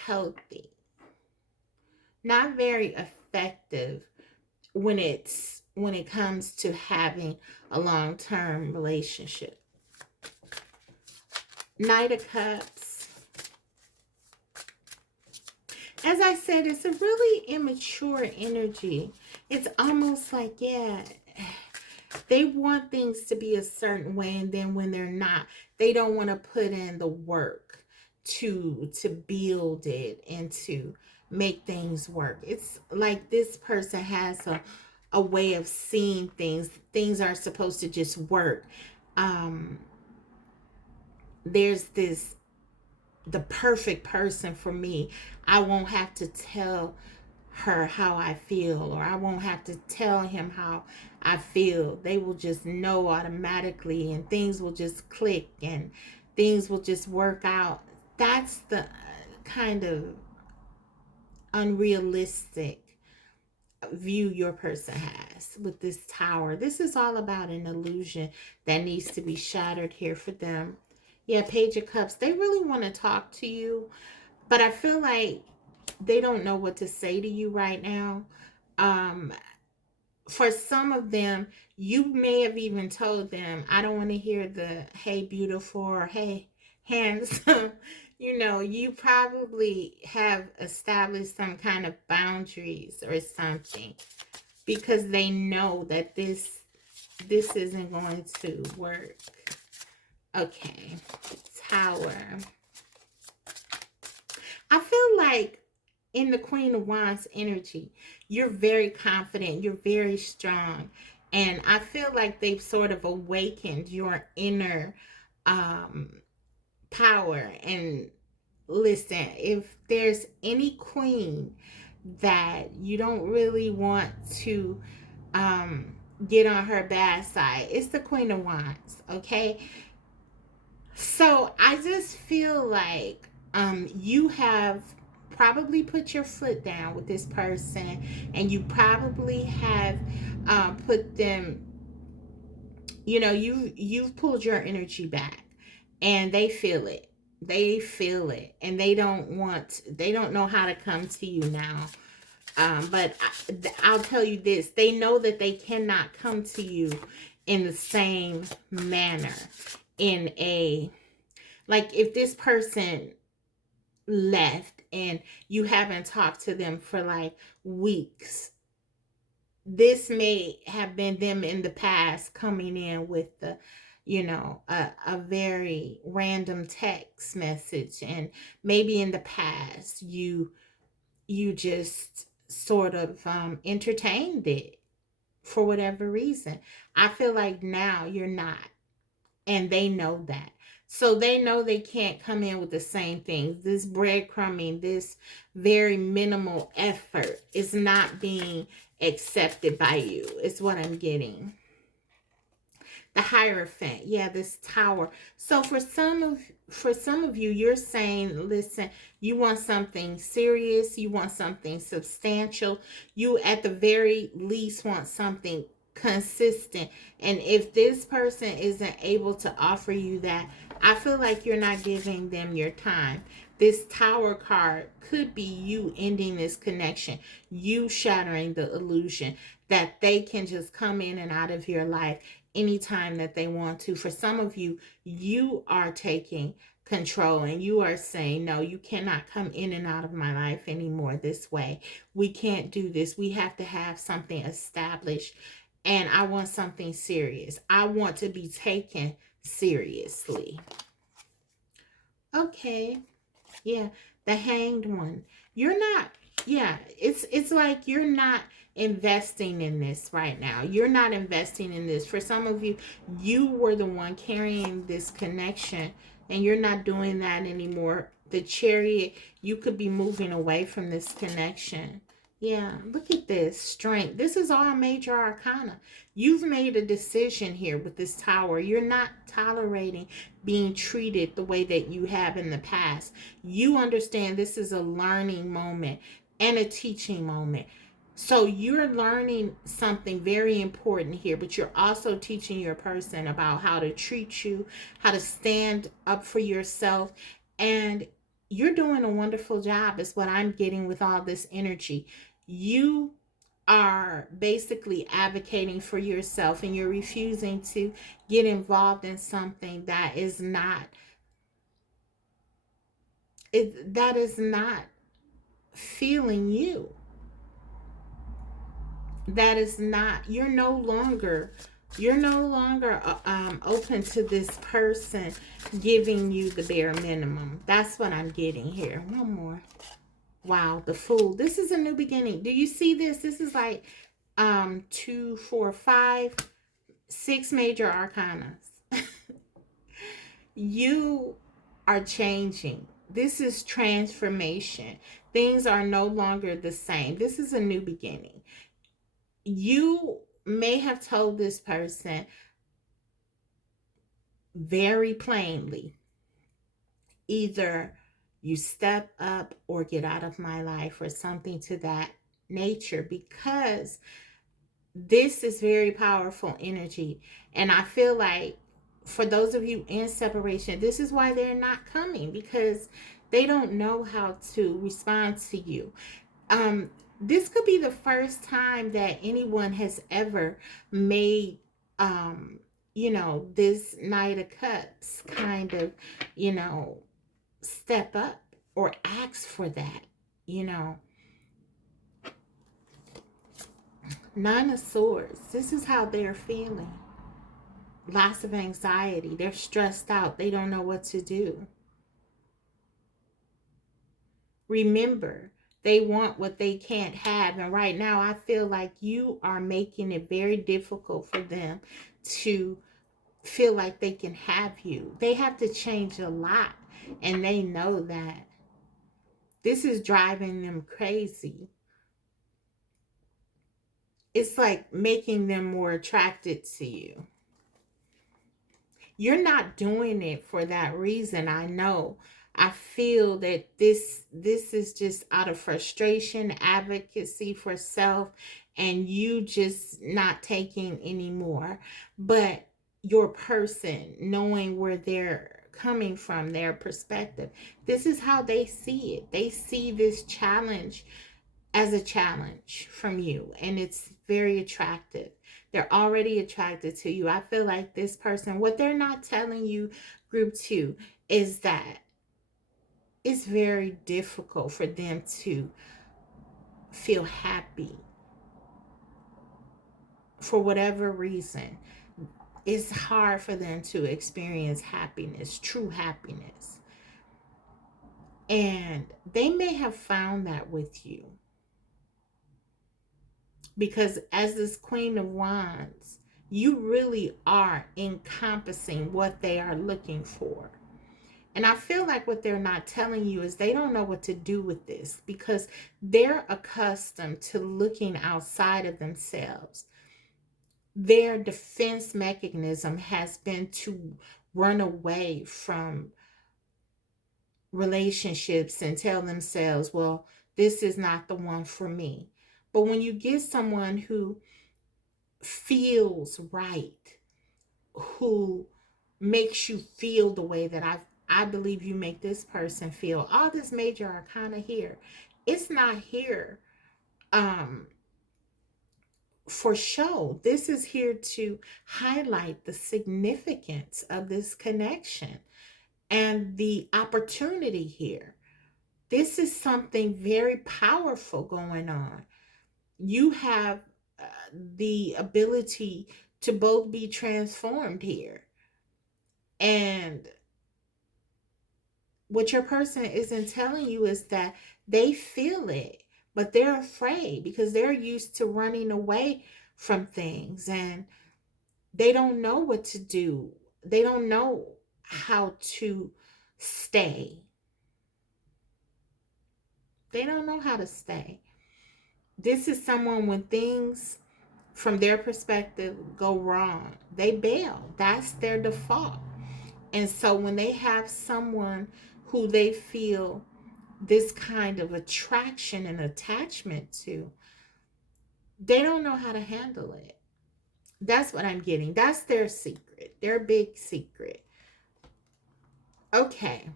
healthy, not very effective when it comes to having a long-term relationship. Knight of Cups. As I said, it's a really immature energy. It's almost like, yeah, they want things to be a certain way, and then when they're not, they don't want to put in the work to build it and to make things work. It's like this person has a way of seeing things. Things are supposed to just work. There's the perfect person for me. I won't have to tell her how I feel, or I won't have to tell him how I feel. They will just know automatically, and things will just click, and things will just work out. That's the kind of unrealistic view your person has with this Tower. This is all about an illusion that needs to be shattered here for them. Yeah, Page of Cups. They really want to talk to you, but I feel like they don't know what to say to you right now. Um, for some of them, you may have even told them, I don't want to hear the hey, beautiful, or hey, handsome. You probably have established some kind of boundaries or something because they know that this isn't going to work. Okay, Tower. I feel like in the Queen of Wands energy, you're very confident, you're very strong. And I feel like they've sort of awakened your inner um, power. And listen, if there's any queen that you don't really want to um, get on her bad side, it's the Queen of Wands, okay? So I just feel like you have probably put your foot down with this person, and you probably have put them. You've pulled your energy back, and they feel it. They feel it, and they don't want. They don't know how to come to you now. But I'll tell you this: they know that they cannot come to you in the same manner, in a like if this person left and you haven't talked to them for like weeks, this may have been them in the past coming in with a very random text message, and maybe in the past you just sort of entertained it for whatever reason. I feel like now you're not, and they know that. So they know they can't come in with the same things. This breadcrumbing, this very minimal effort is not being accepted by you, is what I'm getting. The Hierophant, yeah, this Tower. So for some of you, you're saying, listen, you want something serious, you want something substantial, you at the very least want something consistent. And if this person isn't able to offer you that, I feel like you're not giving them your time. This Tower card could be you ending this connection, you shattering the illusion that they can just come in and out of your life anytime that they want to. For some of you, you are taking control and you are saying, no, you cannot come in and out of my life anymore this way. We can't do this. We have to have something established. And I want something serious. I want to be taken seriously. Okay. Yeah, the Hanged One. You're not, yeah, it's like you're not investing in this right now. You're not investing in this. For some of you, you were the one carrying this connection, and you're not doing that anymore. The Chariot, you could be moving away from this connection. Yeah, look at this strength. This is all major arcana. You've made a decision here with this Tower. You're not tolerating being treated the way that you have in the past. You understand this is a learning moment and a teaching moment. So you're learning something very important here, but you're also teaching your person about how to treat you, how to stand up for yourself. And you're doing a wonderful job, is what I'm getting with all this energy. You are basically advocating for yourself, and you're refusing to get involved in something that is not feeling you. That is not, you're no longer open to this person giving you the bare minimum. That's what I'm getting here. One more. Wow, the Fool. This is a new beginning. Do you see this? This is like 2, 4, 5, 6 major arcanas. You are changing. This is transformation. Things are no longer the same. This is a new beginning. You may have told this person very plainly, either you step up or get out of my life, or something to that nature, because this is very powerful energy. And I feel like For those of you in separation, this is why they're not coming, because they don't know how to respond to you. Um, this could be the first time that anyone has ever made, um, this Knight of Cups kind of, you know, step up or ask for that, you know. Nine of Swords, this is how they're feeling. Lots of anxiety. They're stressed out. They don't know what to do. Remember, they want what they can't have. And right now, I feel like you are making it very difficult for them to feel like they can have you. They have to change a lot. And they know that. This is driving them crazy. It's like making them more attracted to you. You're not doing it for that reason. I know. I feel that this is just out of frustration, advocacy for self, and you just not taking anymore. But your person, knowing where they're coming from, their perspective, this is how they see it. They see this challenge as a challenge from you, and it's very attractive. They're already attracted to you. I feel like this person, what they're not telling you, group two, is that it's very difficult for them to feel happy for whatever reason. It's hard for them to experience happiness, true happiness, and they may have found that with you, because as this Queen of Wands, you really are encompassing what they are looking for. And I feel like what they're not telling you is they don't know what to do with this, because they're accustomed to looking outside of themselves. Their defense mechanism has been to run away from relationships and tell themselves, well, this is not the one for me. But when you get someone who feels right, who makes you feel the way that I believe you make this person feel. All this major arcana here, it's not here um for show. This is here to highlight the significance of this connection and the opportunity here. This is something very powerful going on. You have uh, the ability to both be transformed here. And what your person isn't telling you is that they feel it, but they're afraid because they're used to running away from things, and they don't know what to do. They don't know how to stay. They don't know how to stay. This is someone, when things from their perspective go wrong, they bail. That's their default. And so when they have someone who they feel this kind of attraction and attachment to, they don't know how to handle it. That's what I'm getting. That's their secret, their big secret. Okay,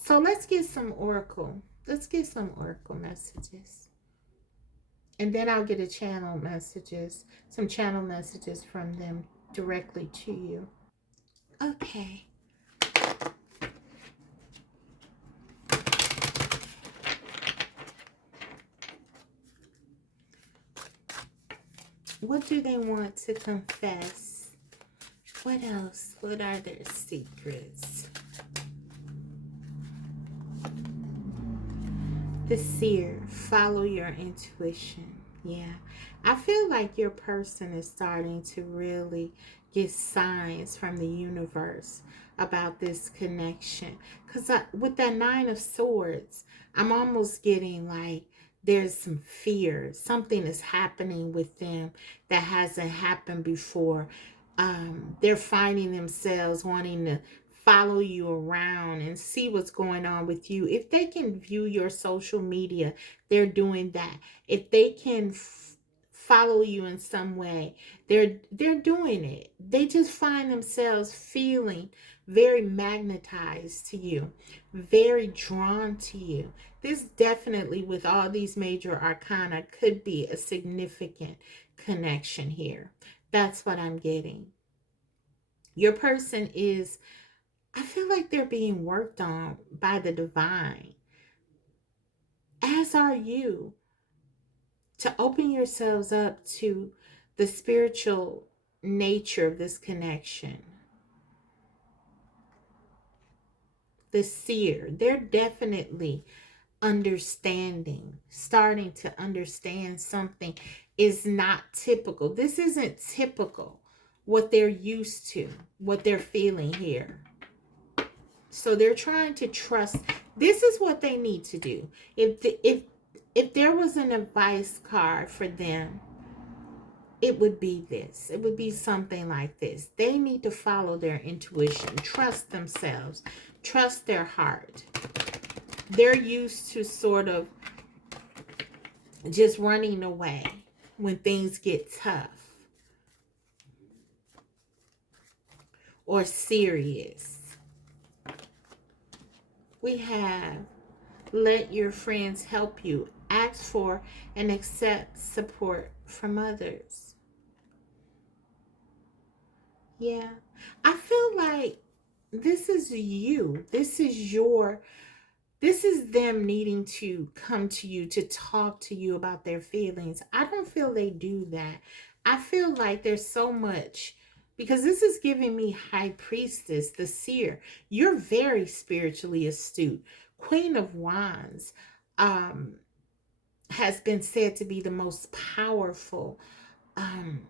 so let's get some oracle. Let's get some oracle messages. And then I'll get some channel messages from them directly to you. Okay. What do they want to confess? What else? What are their secrets? The seer, follow your intuition. Yeah. I feel like your person is starting to really get signs from the universe about this connection. Because with that Nine of Swords, I'm almost getting like there's some fear. Something is happening with them that hasn't happened before. They're finding themselves wanting to follow you around and see what's going on with you. If they can view your social media, they're doing that. If they can follow you in some way. They're doing it. They just find themselves feeling very magnetized to you, very drawn to you. This definitely, with all these major arcana, could be a significant connection here. That's what I'm getting. Your person is, I feel like they're being worked on by the divine, as are you, to open yourselves up to the spiritual nature of this connection. The seer, they're definitely understanding, starting to understand something is not typical. This isn't typical what they're used to, what they're feeling here. So they're trying to trust. This is what they need to do. If there was an advice card for them, it would be this. It would be something like this. They need to follow their intuition, trust themselves, trust their heart. They're used to sort of just running away when things get tough or serious. We have let your friends help you. Ask for and accept support from others. Yeah. I feel like this is you. This is them needing to come to you to talk to you about their feelings. I don't feel they do that. I feel like there's so much, because this is giving me high priestess, the seer. You're very spiritually astute. Queen of Wands has been said to be the most powerful um,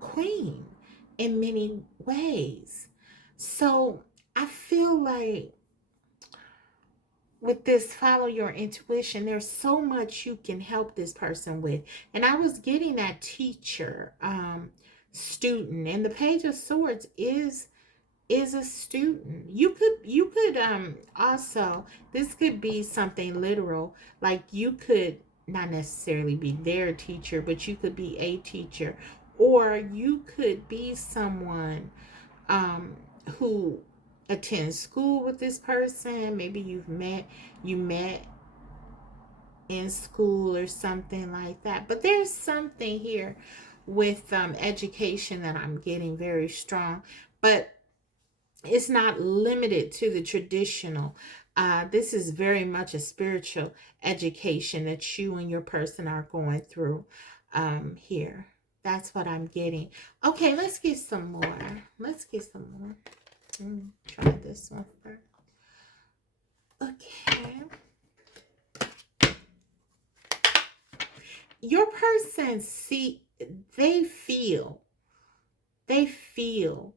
queen in many ways. So I feel like with this follow your intuition, there's so much you can help this person with. And I was getting that teacher, student, and the page of swords is a student. You could also, this could be something literal, like you could not necessarily be their teacher, but you could be a teacher, or you could be someone who attend school with this person. Maybe you met in school or something like that. But there's something here with education that I'm getting very strong, but it's not limited to the traditional. This is very much a spiritual education that you and your person are going through here. That's what I'm getting. Okay, let's get some more. Let's get some more. Try this one first. Okay. Your person they feel they feel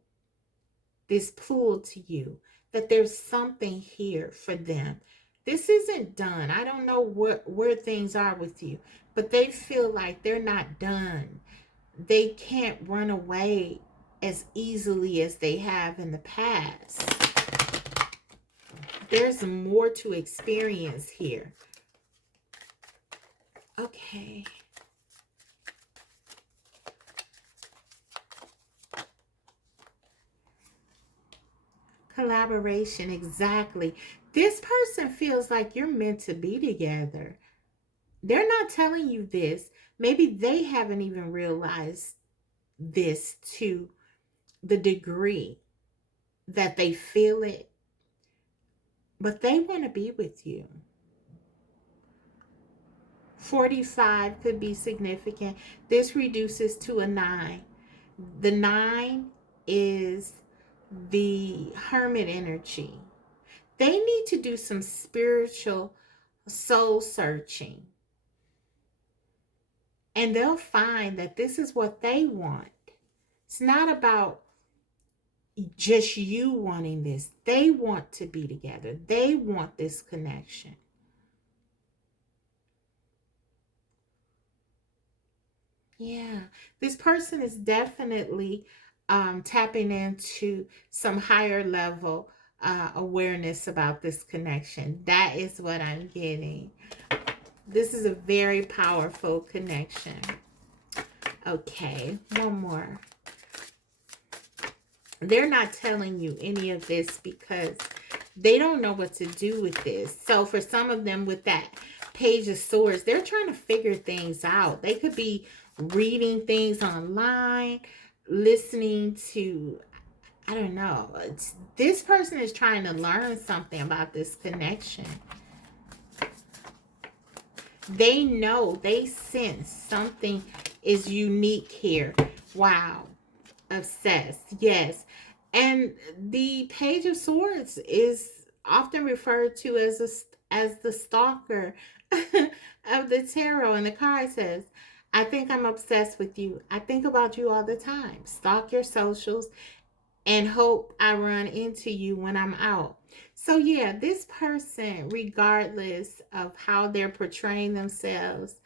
this pull to you, that there's something here for them. This isn't done. I don't know where things are with you, but they feel like they're not done. They can't run away as easily as they have in the past. There's more to experience here. Okay. Collaboration, exactly. This person feels like you're meant to be together. They're not telling you this. Maybe they haven't even realized this to the degree that they feel it, but they want to be with you. 45 could be significant. This reduces to a 9. The 9 is the hermit energy. They need to do some spiritual soul searching, and they'll find that this is what they want. It's not about just you wanting this. They want to be together. They want this connection. Yeah, this person is definitely tapping into some higher level awareness about this connection. That is what I'm getting. This is a very powerful connection. Okay, one more. They're not telling you any of this because they don't know what to do with this. So for some of them with that Page of Swords, they're trying to figure things out. They could be reading things online, listening to, I don't know. This person is trying to learn something about this connection. They know, they sense something is unique here. Wow. Obsessed, yes. And the Page of Swords is often referred to as as the stalker of the tarot. And the card says, I think I'm obsessed with you. I think about you all the time. Stalk your socials and hope I run into you when I'm out. So, yeah, this person, regardless of how they're portraying themselves,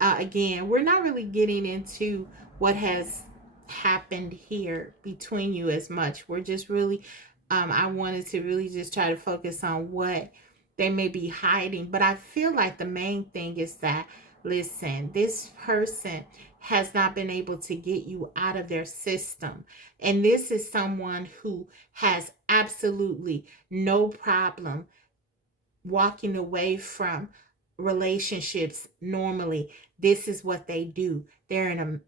again, we're not really getting into what has happened here between you as much. We're just really, I wanted to really just try to focus on what they may be hiding. But I feel like the main thing is that, listen, this person has not been able to get you out of their system. And this is someone who has absolutely no problem walking away from relationships normally. This is what they do. They're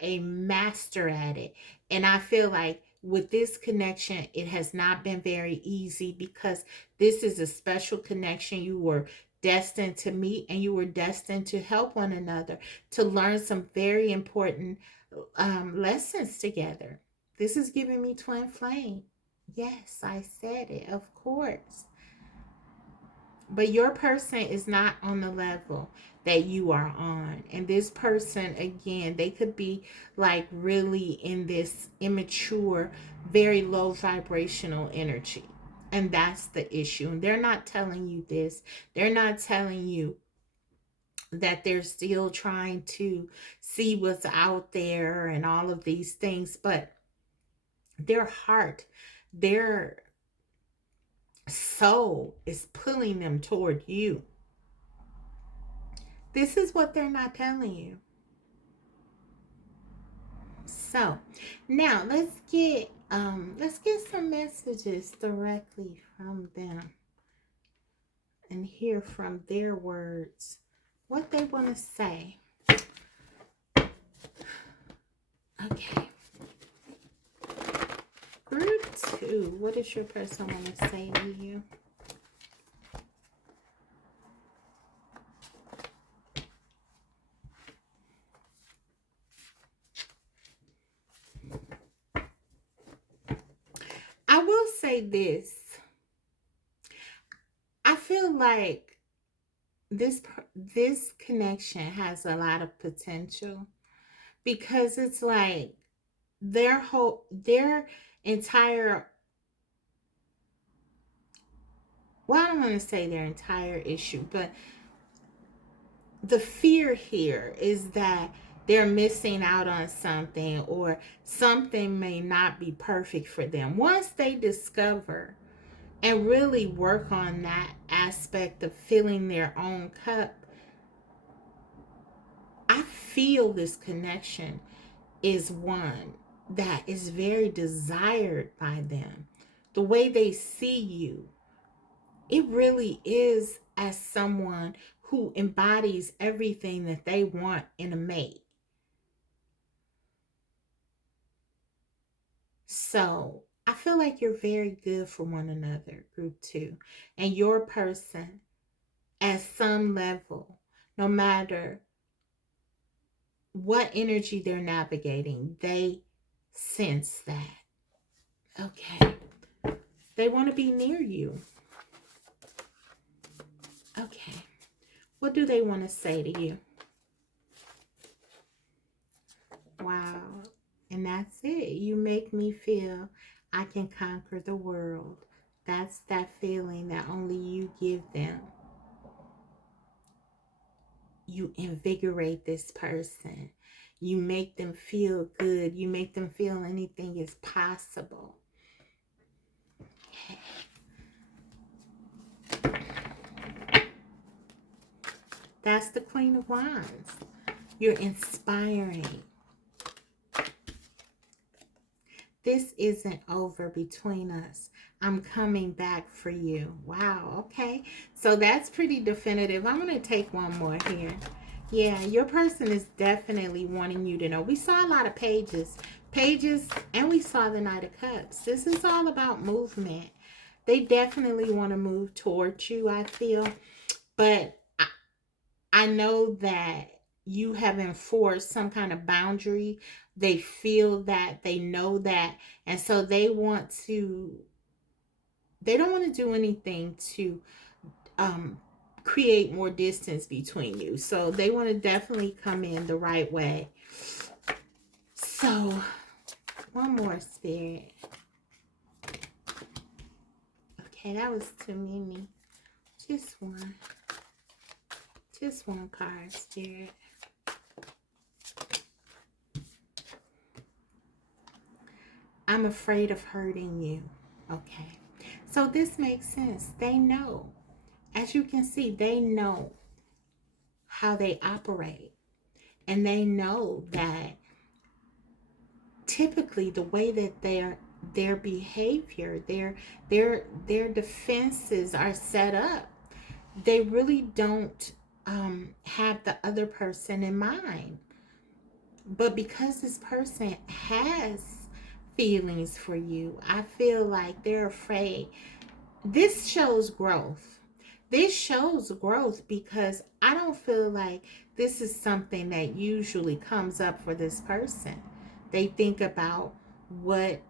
a master at it. And I feel like with this connection, it has not been very easy because this is a special connection. You were destined to meet and you were destined to help one another, to learn some very important lessons together. This is giving me twin flame. Yes, I said it, of course. But your person is not on the level that you are on. And this person, again, they could be like really in this immature, very low vibrational energy. And that's the issue. And they're not telling you this. They're not telling you that they're still trying to see what's out there and all of these things. But their heart, their soul is pulling them toward you. This is what they're not telling you. So now let's get some messages directly from them and hear from their words what they want to say. Okay. Group 2, what does your person want to say to you? I will say this. I feel like this connection has a lot of potential because it's like their entire, well, I don't want to say their entire issue, but the fear here is that they're missing out on something or something may not be perfect for them. Once they discover and really work on that aspect of filling their own cup, I feel this connection is one that is very desired by them. The way they see you, it really is as someone who embodies everything that they want in a mate. So I feel like you're very good for one another, group 2. And your person, at some level, no matter what energy they're navigating, they sense that. Okay. They want to be near you. Okay. What do they want to say to you? Wow. And that's it. You make me feel I can conquer the world. That's that feeling that only you give them. You invigorate this person. You make them feel good. You make them feel anything is possible. Okay. That's the Queen of Wands. You're inspiring. This isn't over between us. I'm coming back for you. Wow, okay. So that's pretty definitive. I'm going to take one more here. Yeah, your person is definitely wanting you to know. We saw a lot of pages, and we saw the Knight of Cups. This is all about movement. They definitely want to move towards you, I feel. But I know that you have enforced some kind of boundary. They feel that, they know that, and so they don't want to do anything to um, create more distance between you. So they want to definitely come in the right way. So, one more, Spirit. Okay, that was too many. Just one. Just one card, Spirit. I'm afraid of hurting you. Okay. So this makes sense. They know. As you can see, they know how they operate. And they know that typically the way that their behavior, their defenses are set up, they really don't have the other person in mind. But because this person has feelings for you, I feel like they're afraid. This shows growth. This shows growth because I don't feel like this is something that usually comes up for this person. They think about what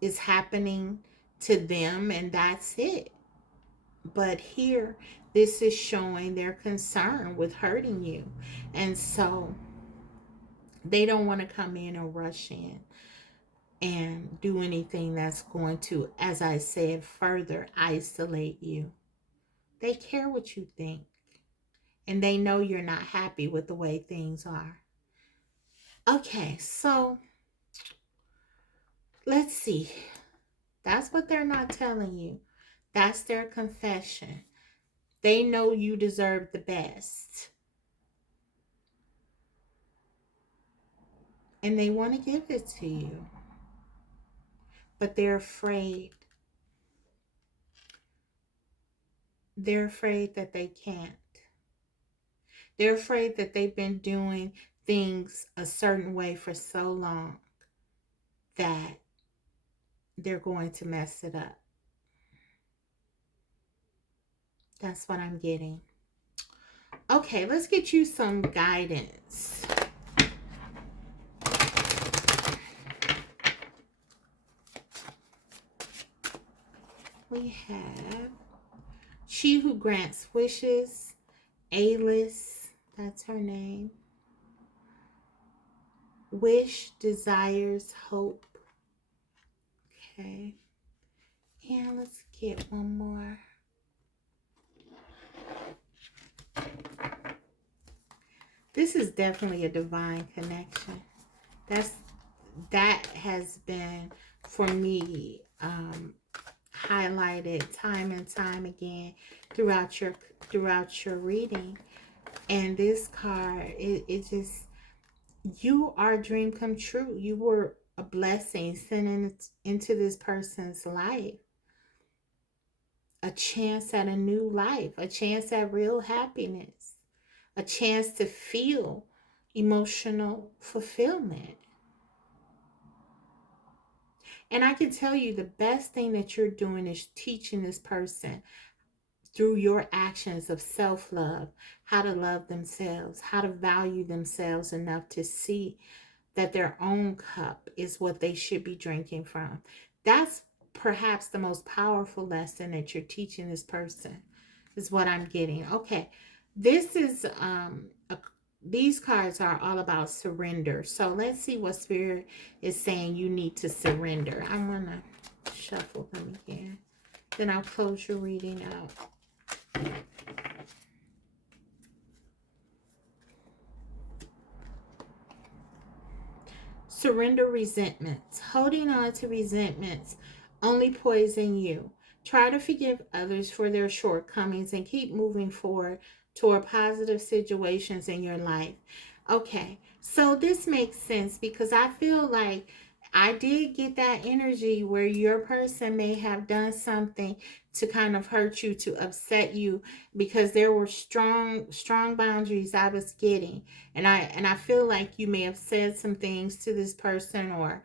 is happening to them and that's it. But here, this is showing their concern with hurting you. And so they don't want to come in and rush in and do anything that's going to, as I said, further isolate you. They care what you think. And they know you're not happy with the way things are. Okay, so let's see. That's what they're not telling you. That's their confession. They know you deserve the best. And they want to give it to you. But they're afraid. They're afraid that they can't. They're afraid that they've been doing things a certain way for so long that they're going to mess it up. That's what I'm getting. Okay, let's get you some guidance. We have She Who Grants Wishes, Alice, that's her name. Wish, Desires, Hope. Okay. And let's get one more. This is definitely a divine connection. That has been for me highlighted time and time again throughout your reading. And this card, it just, you are a dream come true. You were a blessing sent into this person's life. A chance at a new life, a chance at real happiness, a chance to feel emotional fulfillment. And I can tell you the best thing that you're doing is teaching this person through your actions of self-love, how to love themselves, how to value themselves enough to see that their own cup is what they should be drinking from. That's perhaps the most powerful lesson that you're teaching this person, is what I'm getting. Okay, this is these cards are all about surrender. So let's see what Spirit is saying you need to surrender. I'm gonna shuffle them again. Then I'll close your reading out. Surrender resentments. Holding on to resentments only poison you. Try to forgive others for their shortcomings and keep moving forward toward positive situations in your life. Okay, so this makes sense because I feel like I did get that energy where your person may have done something to kind of hurt you, to upset you, because there were strong boundaries I was getting. And I feel like you may have said some things to this person, or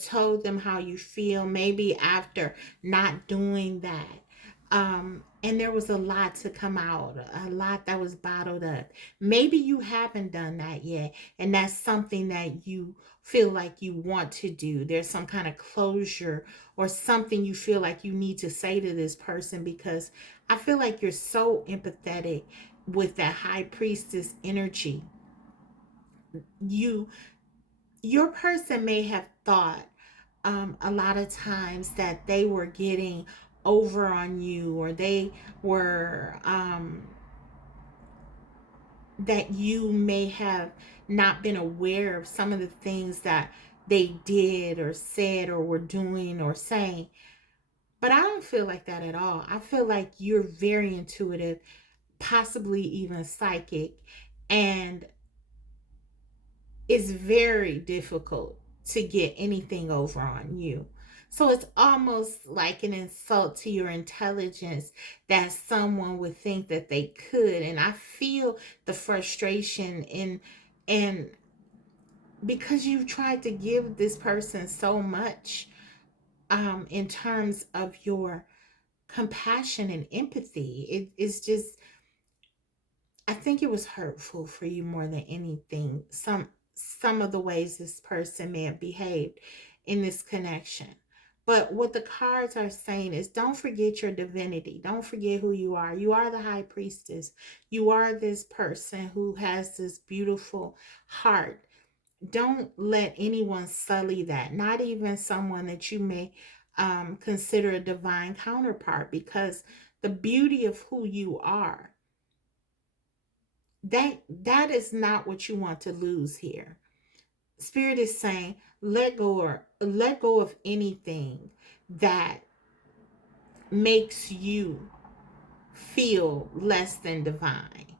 told them how you feel maybe after not doing that. And there was a lot to come out, a lot that was bottled up. Maybe you haven't done that yet, and that's something that you feel like you want to do. There's some kind of closure or something you feel like you need to say to this person, because I feel like you're so empathetic with that high priestess energy. You your person may have thought a lot of times that they were getting over on you, or they were that you may have not been aware of some of the things that they did or said or were doing or saying. But I don't feel like that at all. I feel like you're very intuitive, possibly even psychic, and it's very difficult to get anything over on you. So it's almost like an insult to your intelligence that someone would think that they could. And I feel the frustration and because you've tried to give this person so much in terms of your compassion and empathy. It's just, I think it was hurtful for you more than anything. Some of the ways this person may have behaved in this connection. But what the cards are saying is, don't forget your divinity. Don't forget who you are. You are the high priestess. You are this person who has this beautiful heart. Don't let anyone sully that, not even someone that you may consider a divine counterpart, because the beauty of who you are, that is not what you want to lose here. Spirit is saying, let go of anything that makes you feel less than divine.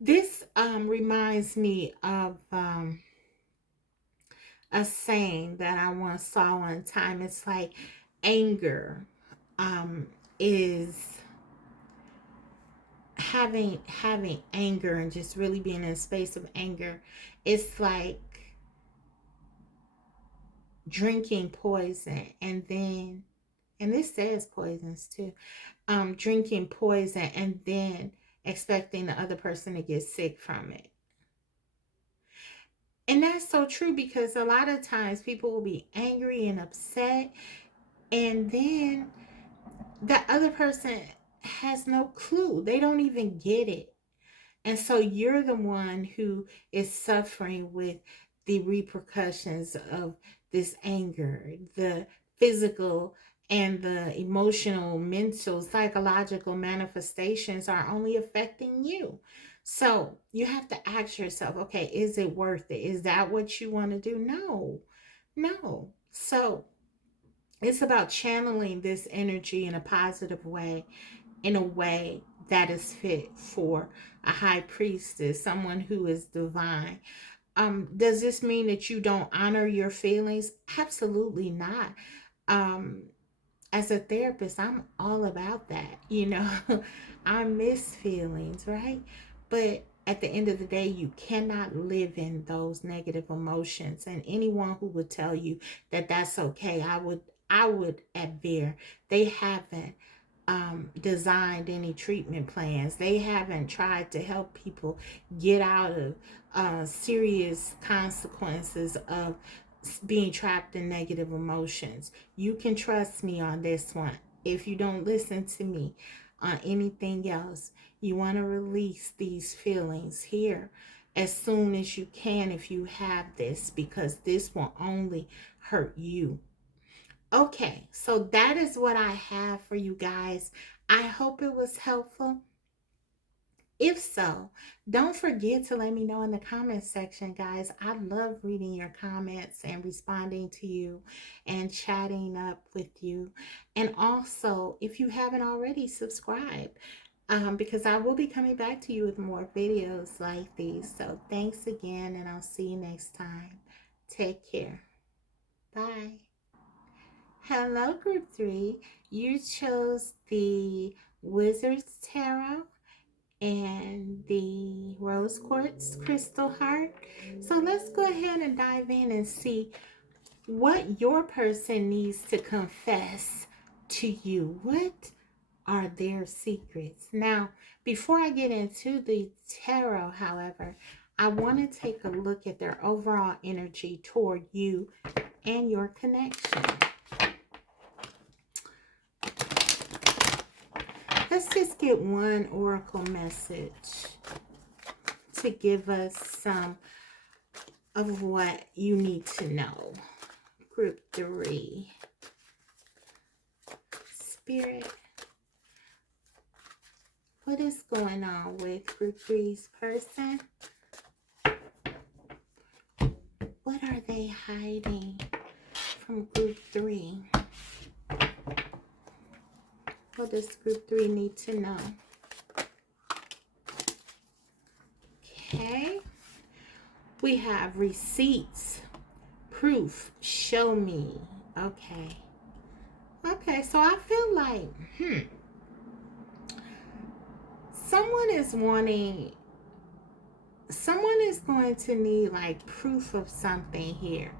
This reminds me of a saying that I once saw one time. It's like anger is having anger and just really being in a space of anger. It's like drinking poison, and this says poisons too. Drinking poison and then expecting the other person to get sick from it. And that's so true, because a lot of times people will be angry and upset, and then the other person has no clue. They don't even get it. And so you're the one who is suffering with the repercussions of this anger, the physical and the emotional, mental, psychological manifestations are only affecting you. So you have to ask yourself, okay, is it worth it? Is that what you want to do? No, no. So it's about channeling this energy in a positive way, in a way that is fit for a high priestess, someone who is divine. Does this mean that you don't honor your feelings? Absolutely not. Um, as a therapist, I'm all about that. I miss feelings, right? But at the end of the day, you cannot live in those negative emotions. And anyone who would tell you that that's okay, I would adhere they haven't designed any treatment plans. They haven't tried to help people get out of serious consequences of being trapped in negative emotions. You can trust me on this one. If you don't listen to me on anything else, you want to release these feelings here as soon as you can if you have this, because this will only hurt you. Okay, so that is what I have for you guys. I hope it was helpful. If so, don't forget to let me know in the comments section, guys. I love reading your comments and responding to you and chatting up with you. And also, if you haven't already, subscribe. because I will be coming back to you with more videos like these. So thanks again, and I'll see you next time. Take care. Bye. Hello, Group 3. You chose the Wizard's Tarot and the Rose Quartz Crystal Heart. So let's go ahead and dive in and see what your person needs to confess to you. What are their secrets? Now, before I get into the tarot, however, I want to take a look at their overall energy toward you and your connection. Let's just get one oracle message to give us some of what you need to know. Group 3. Spirit, what is going on with Group 3's person? What are they hiding from Group 3? What does Group 3 need to know? Okay. We have receipts, proof, show me. Okay. Okay, so I feel like, someone is going to need like proof of something here.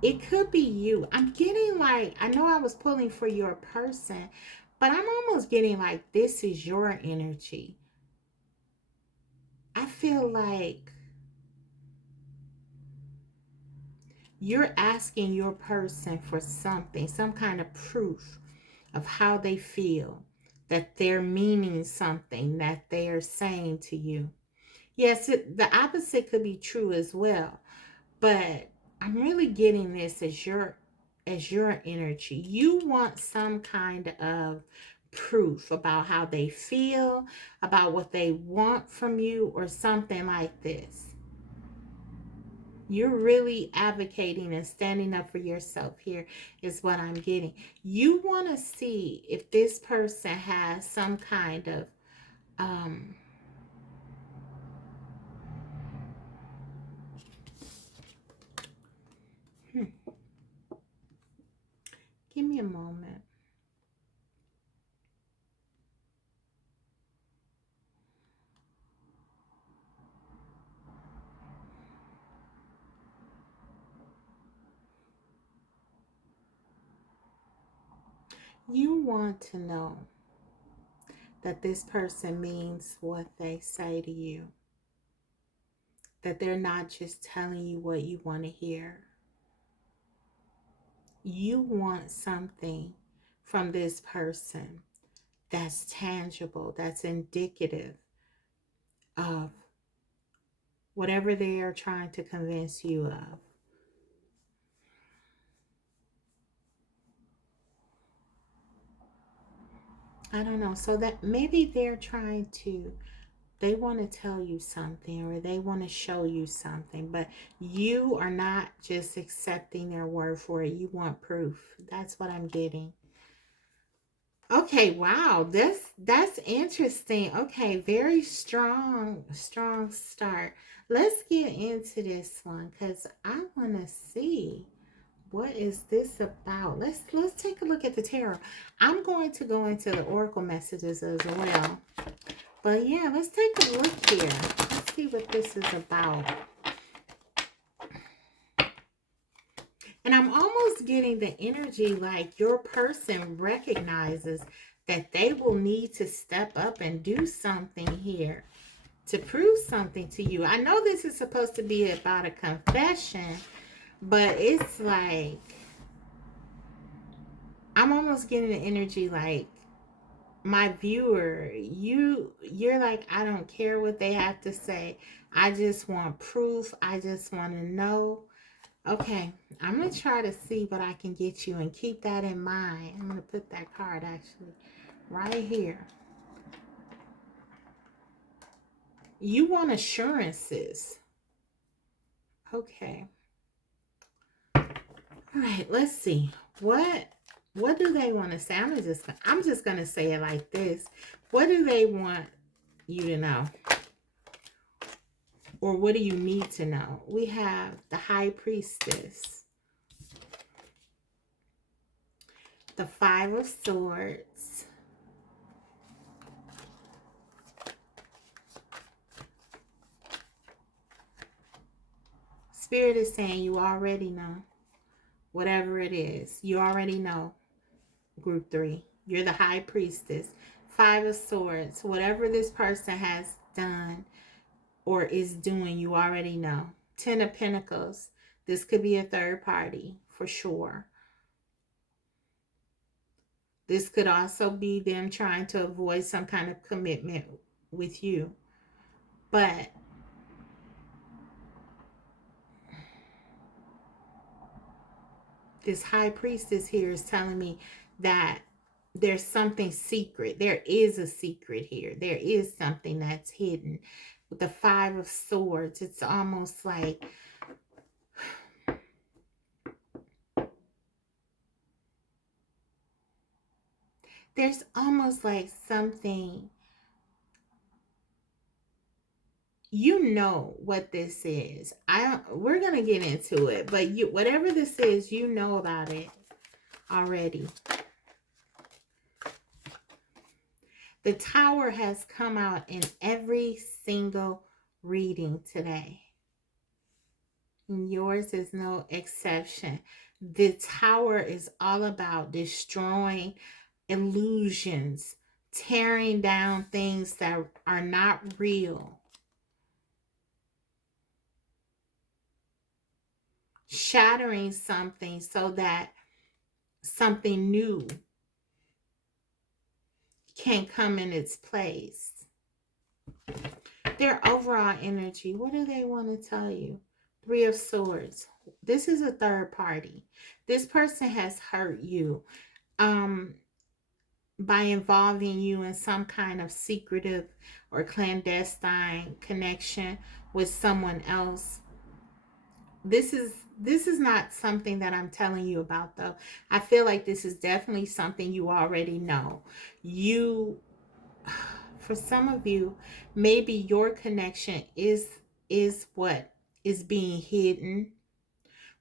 It could be you. I'm getting like, I know I was pulling for your person, but I'm almost getting like this is your energy. I feel like you're asking your person for something, some kind of proof of how they feel, that they're meaning something, that they are saying to you. Yes, the opposite could be true as well, but I'm really getting this as your energy. You want some kind of proof about how they feel, about what they want from you, or something like this. You're really advocating and standing up for yourself here is what I'm getting. You want to see if this person has some kind of give me a moment. You want to know that this person means what they say to you, that they're not just telling you what you want to hear. You want something from this person that's tangible, that's indicative of whatever they are trying to convince you of. I don't know. So that maybe they want to tell you something, or they want to show you something, but you are not just accepting their word for it. You want proof. That's what I'm getting. Okay, wow. That's interesting. Okay, very strong start. Let's get into this one cuz I want to see what is this about. Let's take a look at the tarot. I'm going to go into the oracle messages as well. But yeah, let's take a look here. Let's see what this is about. And I'm almost getting the energy like your person recognizes that they will need to step up and do something here to prove something to you. I know this is supposed to be about a confession, but it's like I'm almost getting the energy like my viewer, you're like, I don't care what they have to say. I just want proof. I just want to know. Okay, I'm going to try to see what I can get you and keep that in mind. I'm going to put that card actually right here. You want assurances. Okay. All right, let's see. What What do they want to say? I'm just gonna say it like this. What do they want you to know? Or what do you need to know? We have the high priestess, the five of swords, Spirit is saying you already know. Whatever it is, you already know. Group 3, you're the high priestess. Five of swords, whatever this person has done or is doing, you already know. 10 of pentacles, this could be a third party for sure. This could also be them trying to avoid some kind of commitment with you. But this high priestess here is telling me that there's something secret. There is a secret here. There is something that's hidden. With the five of swords, it's almost like there's almost like something, you know what this is. We're going to get into it, but whatever this is, you know about it already. The Tower has come out in every single reading today. And yours is no exception. The Tower is all about destroying illusions, tearing down things that are not real, shattering something so that something new can come in its place. Their overall energy, what do they want to tell you? Three of Swords. This is a third party. This person has hurt you by involving you in some kind of secretive or clandestine connection with someone else. This is not something that I'm telling you about, though. I feel like this is definitely something you already know. For some of you, maybe your connection is what is being hidden.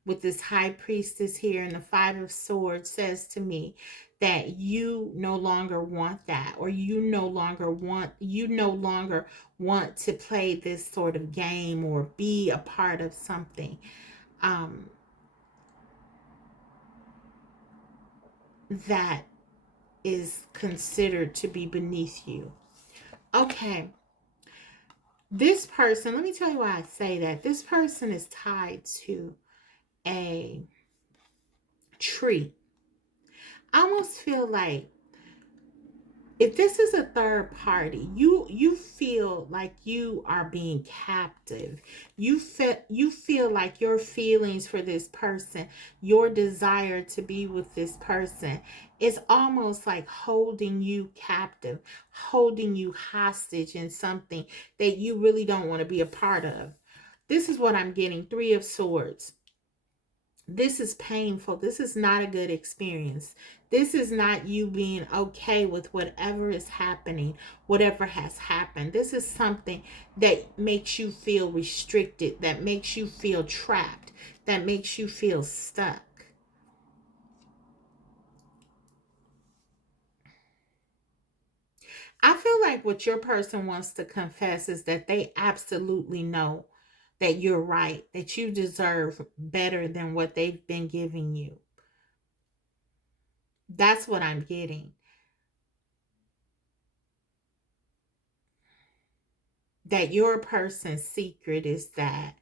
With this high priestess here, and the five of swords says to me that you no longer want that, or you no longer want to play this sort of game or be a part of something that is considered to be beneath you. Okay. This person, let me tell you why I say that. This person is tied to a tree. I almost feel like if this is a third party, you feel like you are being captive. You feel like your feelings for this person, your desire to be with this person, is almost like holding you captive, holding you hostage in something that you really don't want to be a part of. This is what I'm getting. Three of Swords. This is painful. This is not a good experience. This is not you being okay with whatever is happening, whatever has happened. This is something that makes you feel restricted, that makes you feel trapped, that makes you feel stuck. I feel like what your person wants to confess is that they absolutely know that you're right, that you deserve better than what they've been giving you. That's what I'm getting. That your person's secret is that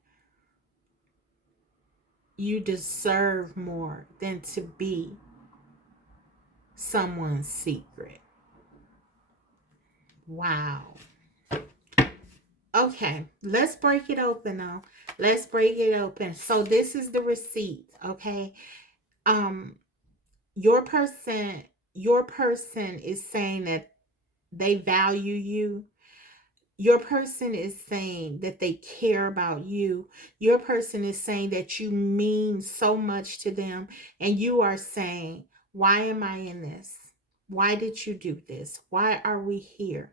you deserve more than to be someone's secret. Wow. Okay, let's break it open though. Let's break it open. So this is the receipt, okay? Um your person is saying that they value you. Your person is saying that they care about you. Your person is saying that you mean so much to them. And you are saying, Why am I in this? Why did you do this? Why are we here?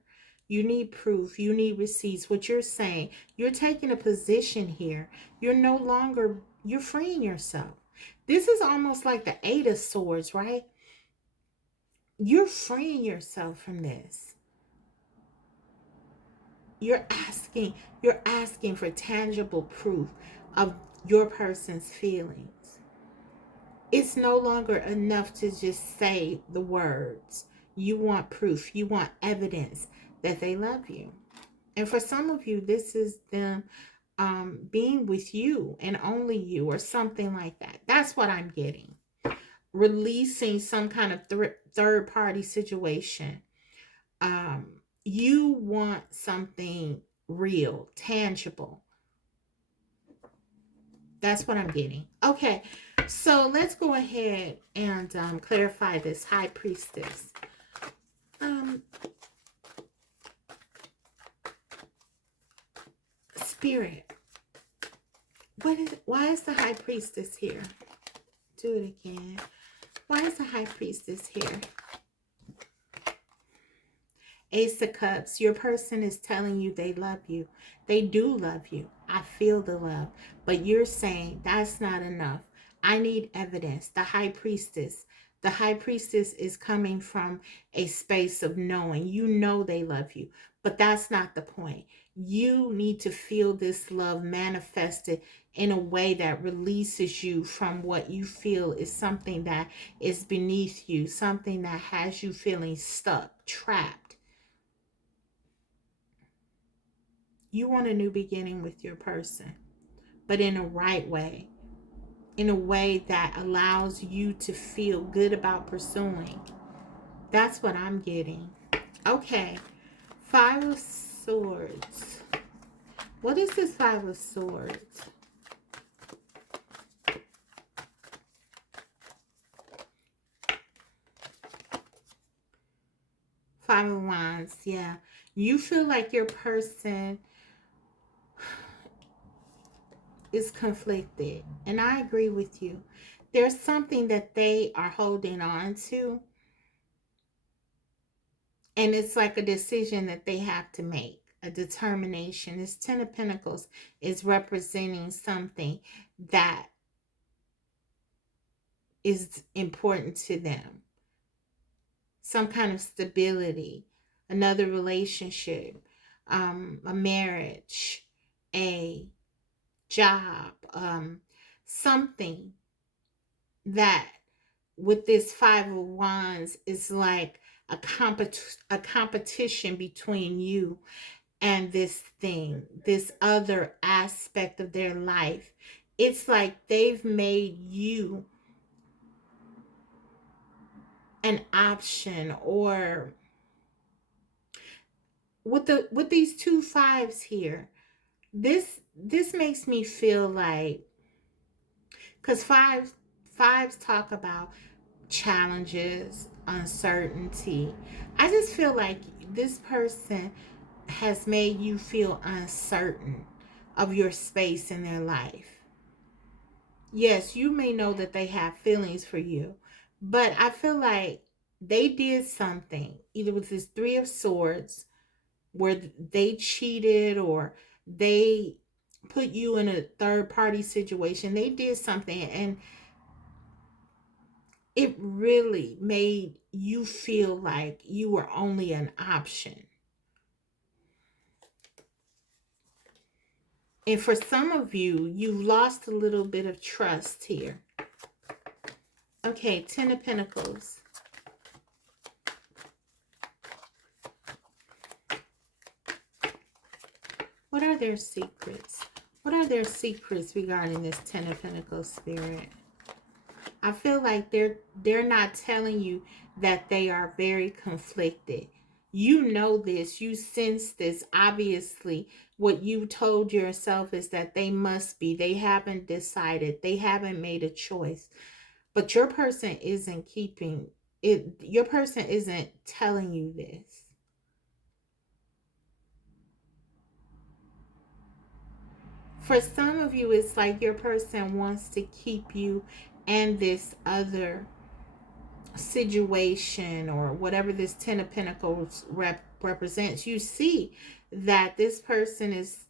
You need proof. You need receipts. What you're saying, you're taking a position here. You're no longer, you're freeing yourself. This is almost like the Eight of Swords, right? You're freeing yourself from this. You're asking, you're asking for tangible proof of your person's feelings. It's no longer enough to just say the words. You want proof. You want evidence that they love you. And for some of you, this is them being with you and only you, or something like that. That's what I'm getting. Releasing some kind of third party situation. Um, you want something real, tangible. That's what I'm getting. Okay, so let's go ahead and clarify this high priestess. Um, Spirit, why is the high priestess here? Do it again. Why is the high priestess here? Ace of Cups, your person is telling you they love you. They do love you. I feel the love. But you're saying that's not enough. I need evidence. The high priestess. The high priestess is coming from a space of knowing. You know they love you. But that's not the point. You need to feel this love manifested in a way that releases you from what you feel is something that is beneath you, something that has you feeling stuck, trapped. You want a new beginning with your person, but in a right way, in a way that allows you to feel good about pursuing. That's what I'm getting. Okay, Five of Swords. What is this Five of Swords? Five of Wands, yeah. You feel like your person is conflicted, and I agree with you. There's something that they are holding on to, and it's like a decision that they have to make, a determination. This Ten of Pentacles is representing something that is important to them, some kind of stability, another relationship, a marriage, a job, something that with this Five of Wands is like a competition between you and this thing, this other aspect of their life. It's like they've made you an option, or with these two fives here, this makes me feel like, because fives talk about challenges, uncertainty. I just feel like this person has made you feel uncertain of your space in their life. Yes, you may know that they have feelings for you, but I feel like they did something, either with this Three of Swords, where they cheated, or they put you in a third party situation. They did something, and it really made you feel like you were only an option. And for some of you, you lost a little bit of trust here. Okay, Ten of Pentacles. What are their secrets? What are their secrets regarding this Ten of Pentacles, Spirit? I feel like they're not telling you that they are very conflicted. You know this, you sense this. Obviously, what you told yourself is that they must be. They haven't decided. They haven't made a choice. But your person isn't keeping it. Your person isn't telling you this. For some of you, it's like your person wants to keep you and this other situation or whatever this Ten of Pentacles represents, you see that this person is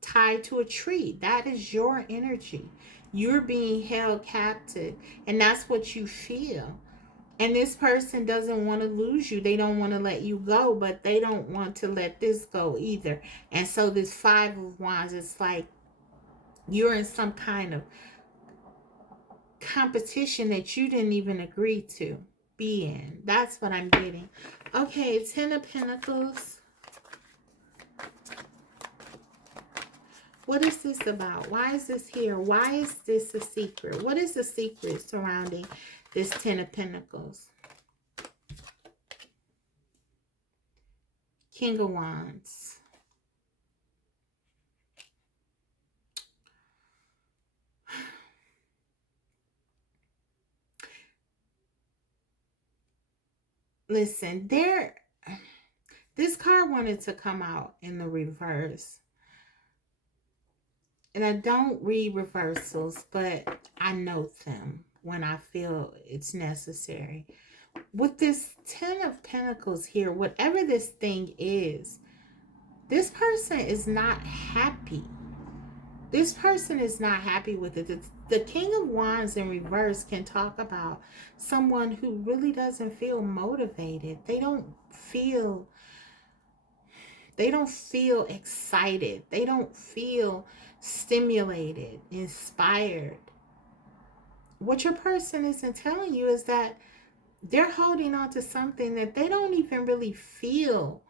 tied to a tree. That is your energy. You're being held captive, and that's what you feel. And this person doesn't want to lose you. They don't want to let you go, but they don't want to let this go either. And so this Five of Wands, it's like you're in some kind of competition that you didn't even agree to be in. That's what I'm getting. Okay, Ten of Pentacles. What is this about? Why is this here? Why is this a secret? What is the secret surrounding this Ten of Pentacles? King of Wands. Listen, this card wanted to come out in the reverse. And I don't read reversals, but I note them when I feel it's necessary. With this Ten of Pentacles here, whatever this thing is, this person is not happy. This person is not happy with it. The King of Wands in reverse can talk about someone who really doesn't feel motivated. They don't feel excited. They don't feel stimulated, inspired. What your person isn't telling you is that they're holding on to something that they don't even really feel.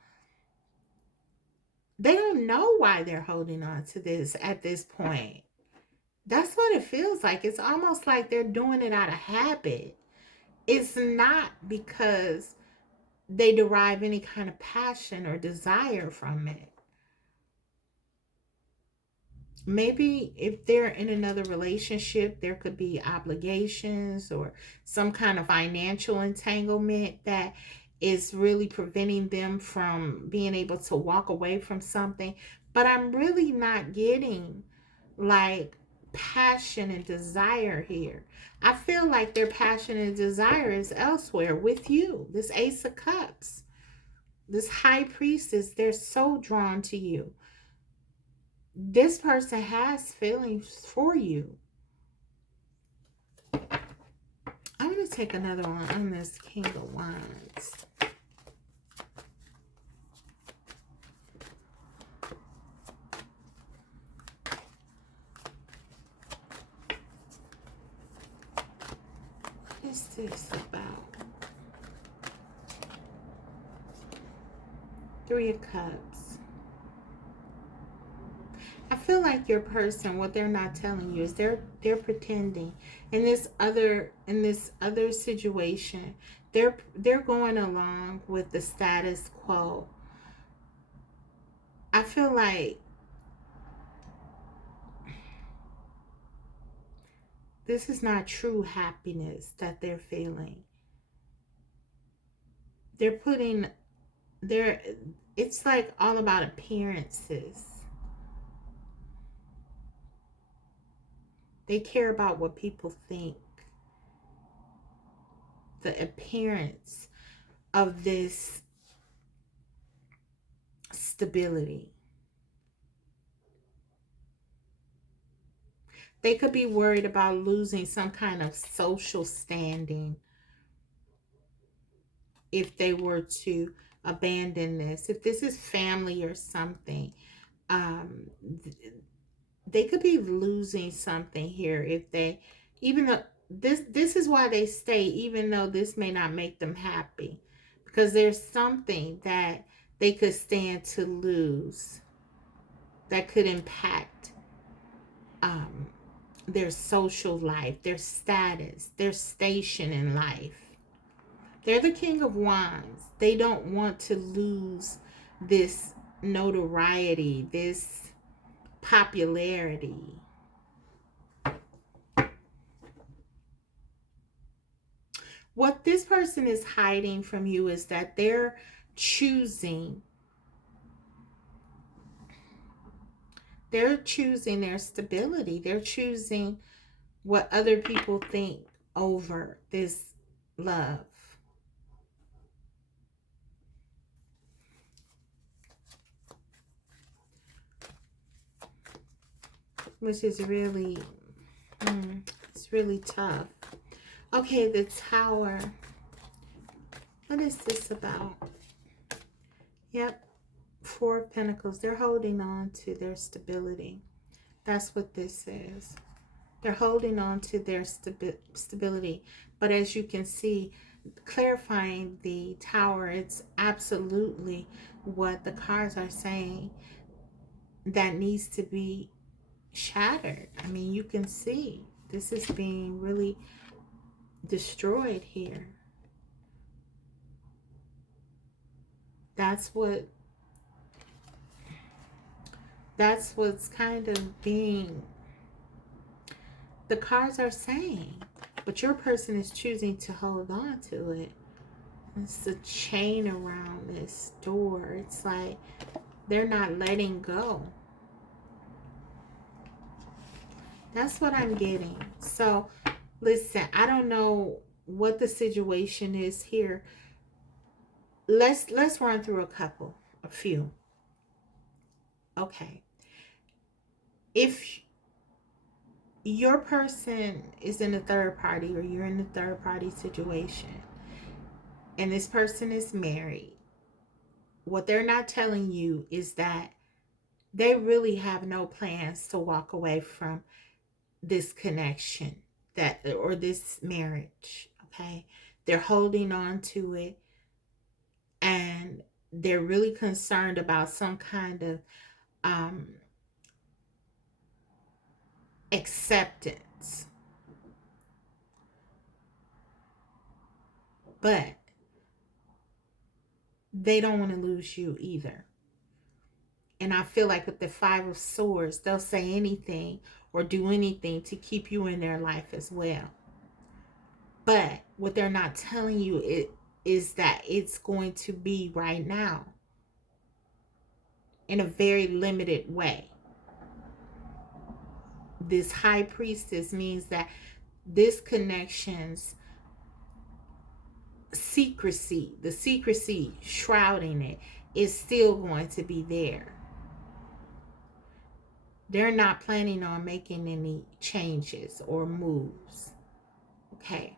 They don't know why they're holding on to this at this point. That's what it feels like. It's almost like they're doing it out of habit. It's not because they derive any kind of passion or desire from it. Maybe if they're in another relationship, there could be obligations or some kind of financial entanglement that is really preventing them from being able to walk away from something. But I'm really not getting like passion and desire here. I feel like their passion and desire is elsewhere with you. This Ace of Cups, this High Priestess, they're so drawn to you. This person has feelings for you. I'm going to take another one on this King of Wands. What is this about? Three of Cups. I feel like your person, what they're not telling you is they're pretending. In this other situation, they're going along with the status quo. I feel like this is not true happiness that they're feeling. They're putting it's like all about appearances. They care about what people think. The appearance of this stability. They could be worried about losing some kind of social standing if they were to abandon this. If this is family or something, they could be losing something here if they, even though this is why they stay, even though this may not make them happy, because there's something that they could stand to lose that could impact their social life, their status, their station in life. They're the King of Wands. They don't want to lose this notoriety, this popularity. What this person is hiding from you is that they're choosing their stability. They're choosing what other people think over this love. which is really, it's really tough. Okay, the Tower. What is this about? Yep, Four of Pentacles. They're holding on to their stability. That's what this is. They're holding on to their stability. But as you can see, clarifying the Tower, it's absolutely what the cards are saying that needs to be shattered. I mean, you can see this is being really destroyed here. That's what's kind of being, the cards are saying, but your person is choosing to hold on to it. It's a chain around this door. It's like they're not letting go. That's what I'm getting. So listen, I don't know what the situation is here. Let's run through a few. Okay. If your person is in a third party, or you're in a third party situation, and this person is married, what they're not telling you is that they really have no plans to walk away from this connection, that, or this marriage. Okay, they're holding on to it, and they're really concerned about some kind of acceptance, but they don't want to lose you either. And I feel like with the Five of Swords, they'll say anything or do anything to keep you in their life as well. But what they're not telling you is that it's going to be right now, in a very limited way. This High Priestess means that this connection's secrecy, the secrecy shrouding it, is still going to be there. They're not planning on making any changes or moves. Okay.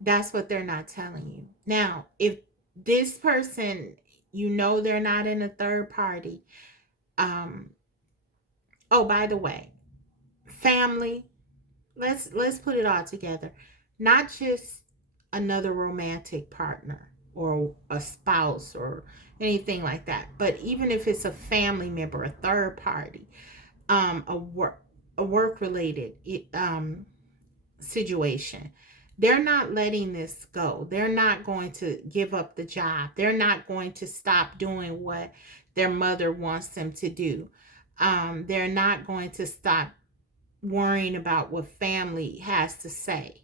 That's what they're not telling you. Now, if this person, you know, they're not in a third party. Oh, by the way, family, let's put it all together. Not just another romantic partner or a spouse or anything like that, but even if it's a family member, a third party, a work related situation, they're not letting this go. They're not going to give up the job. They're not going to stop doing what their mother wants them to do. They're not going to stop worrying about what family has to say,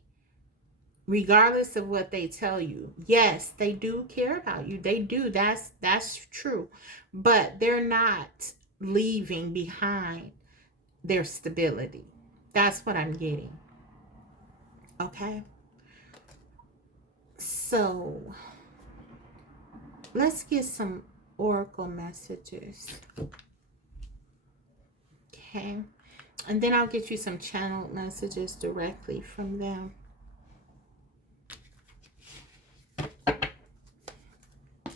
regardless of what they tell you. Yes, they do care about you. They do. That's true. But they're not leaving behind their stability. That's what I'm getting. Okay. So let's get some oracle messages. Okay. And then I'll get you some channeled messages directly from them.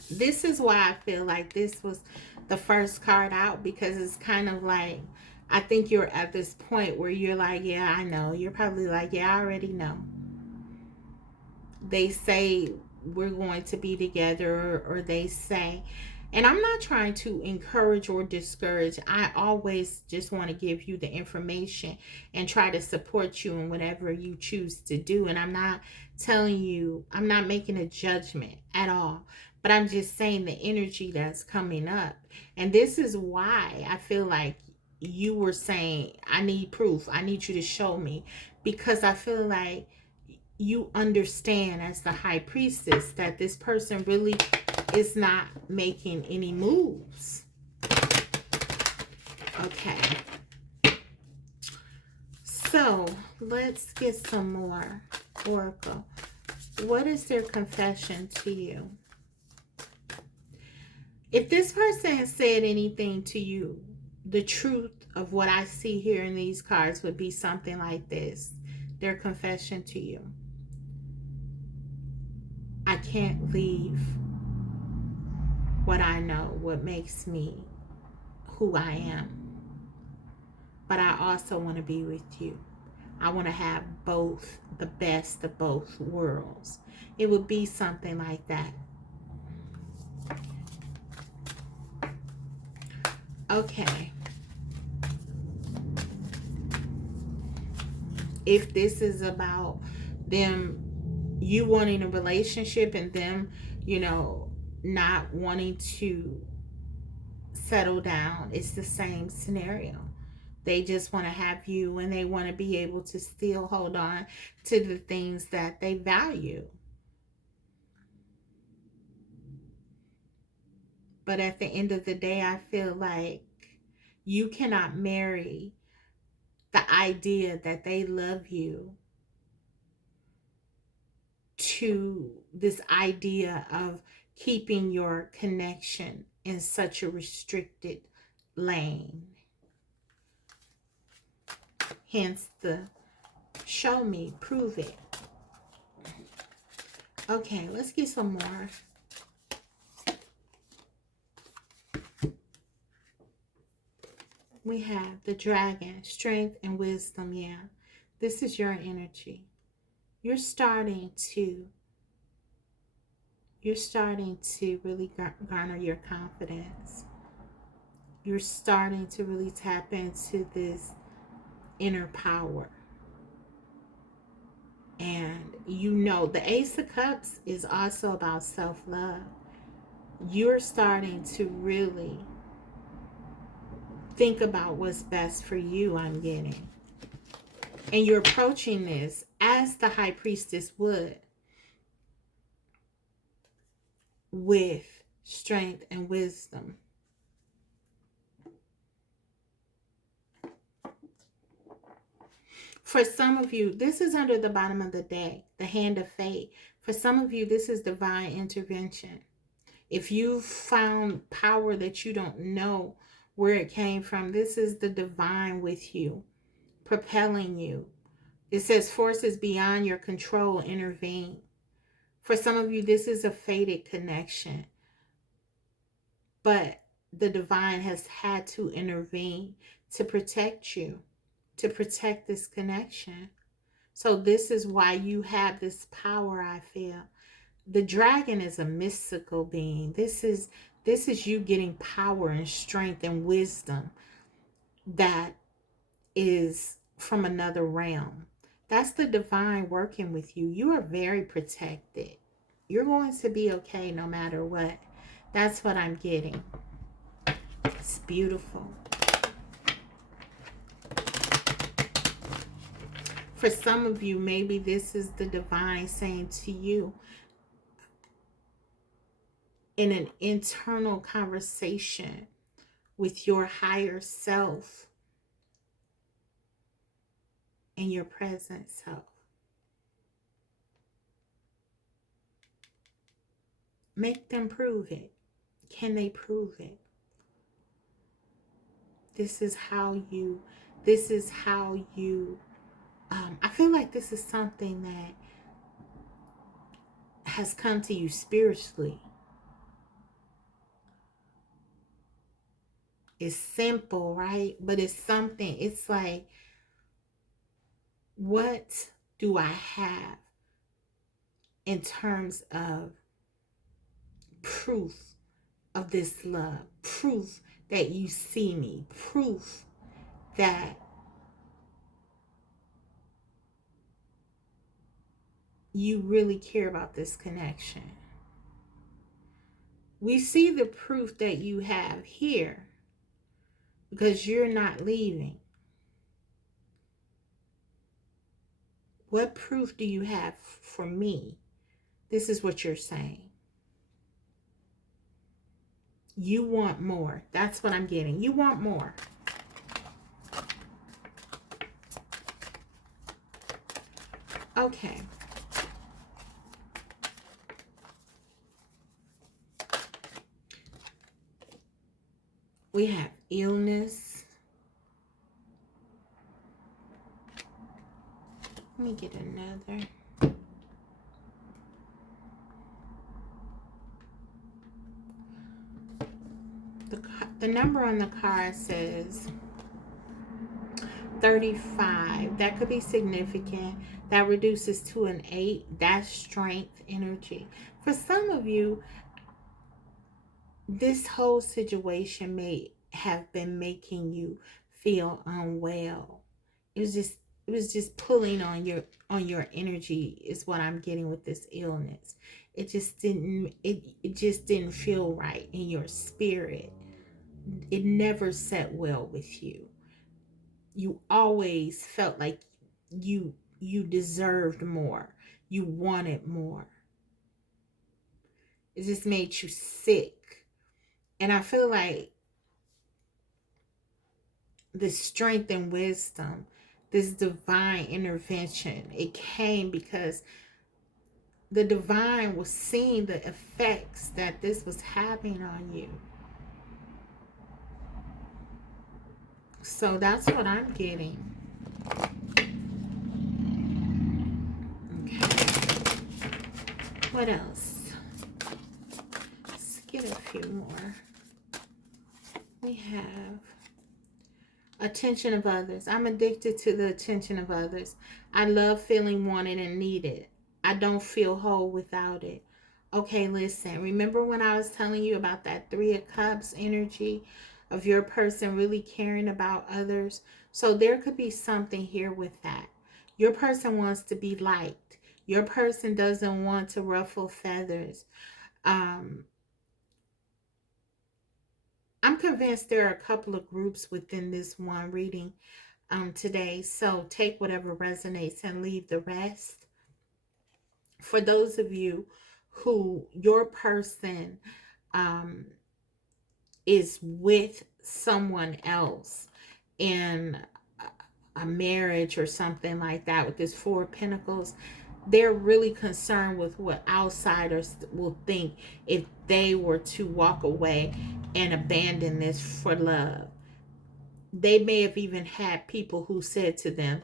This is why I feel like this was the first card out, because it's kind of like, I think you're at this point where you're like, yeah, I know. You're probably like, yeah, I already know. They say we're going to be together, or they say, and I'm not trying to encourage or discourage. I always just want to give you the information and try to support you in whatever you choose to do. And I'm not telling you, I'm not making a judgment at all, but I'm just saying the energy that's coming up. And this is why I feel like you were saying, I need proof. I need you to show me, because I feel like you understand, as the High Priestess, that this person really is not making any moves. Okay. So let's get some more oracle. What is their confession to you? If this person has said anything to you, the truth of what I see here in these cards would be something like this. Their confession to you. I can't leave what I know, what makes me who I am. But I also want to be with you. I want to have both, the best of both worlds. It would be something like that. Okay. If this is about them, you wanting a relationship and them, not wanting to settle down, it's the same scenario. They just want to have you, and they want to be able to still hold on to the things that they value. But at the end of the day, I feel like you cannot marry the idea that they love you to this idea of keeping your connection in such a restricted lane. Hence the show me, prove it. Okay, let's get some more. We have the dragon, strength and wisdom. Yeah, this is your energy. You're starting to really garner your confidence. You're starting to really tap into this inner power. And the Ace of Cups is also about self-love. You're starting to really think about what's best for you, I'm getting. And you're approaching this as the High Priestess would, with strength and wisdom. For some of you, this is under the bottom of the deck, the hand of fate. For some of you, this is divine intervention. If you've found power that you don't know where it came from, this is the divine with you, propelling you. It says forces beyond your control intervene. For some of you, this is a fated connection, but the divine has had to intervene to protect you, to protect this connection. So this is why you have this power, I feel. The dragon is a mystical being. This is you getting power and strength and wisdom that is from another realm. That's the divine working with you. You are very protected. You're going to be okay no matter what. That's what I'm getting. It's beautiful. For some of you, maybe this is the divine saying to you, in an internal conversation with your higher self and your present self. Make them prove it. Can they prove it? This is how you, I feel like this is something that has come to you spiritually. It's simple, right? But it's something, it's like, what do I have in terms of proof of this love? Proof that you see me. Proof that you really care about this connection. We see the proof that you have here because you're not leaving. What proof do you have for me? This is what you're saying. You want more. That's what I'm getting. You want more. Okay. We have illness. Let me get another. The number on the card says 35. That could be significant. That reduces to an 8. That's strength energy. For some of you, this whole situation may have been making you feel unwell. It was just pulling on your energy is what I'm getting with this illness. It just didn't feel right in your spirit. It never sat well with you. You always felt like you deserved more. You wanted more. It just made you sick. And I feel like this strength and wisdom, this divine intervention, it came because the divine was seeing the effects that this was having on you. So that's what I'm getting. Okay. What else? Let's get a few more. We have attention of others. I'm addicted to the attention of others. I love feeling wanted and needed. I don't feel whole without it. Okay, listen. Remember when I was telling you about that 3 of Cups energy of your person really caring about others? So there could be something here with that. Your person wants to be liked. Your person doesn't want to ruffle feathers. Um, I'm convinced there are a couple of groups within this one reading today. So take whatever resonates and leave the rest. For those of you who your person um, is with someone else in a marriage or something like that with this 4 of Pentacles, they're really concerned with what outsiders will think if they were to walk away and abandon this for love. They may have even had people who said to them,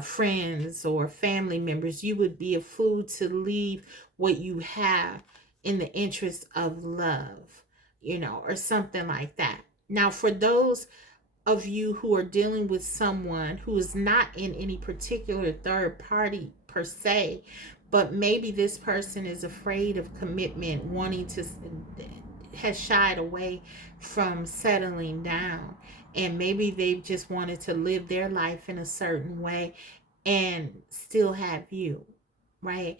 friends or family members, you would be a fool to leave what you have in the interest of love, or something like that. Now, for those of you who are dealing with someone who is not in any particular third party per se, but maybe this person is afraid of commitment, has shied away from settling down, and maybe they've just wanted to live their life in a certain way and still have you, right?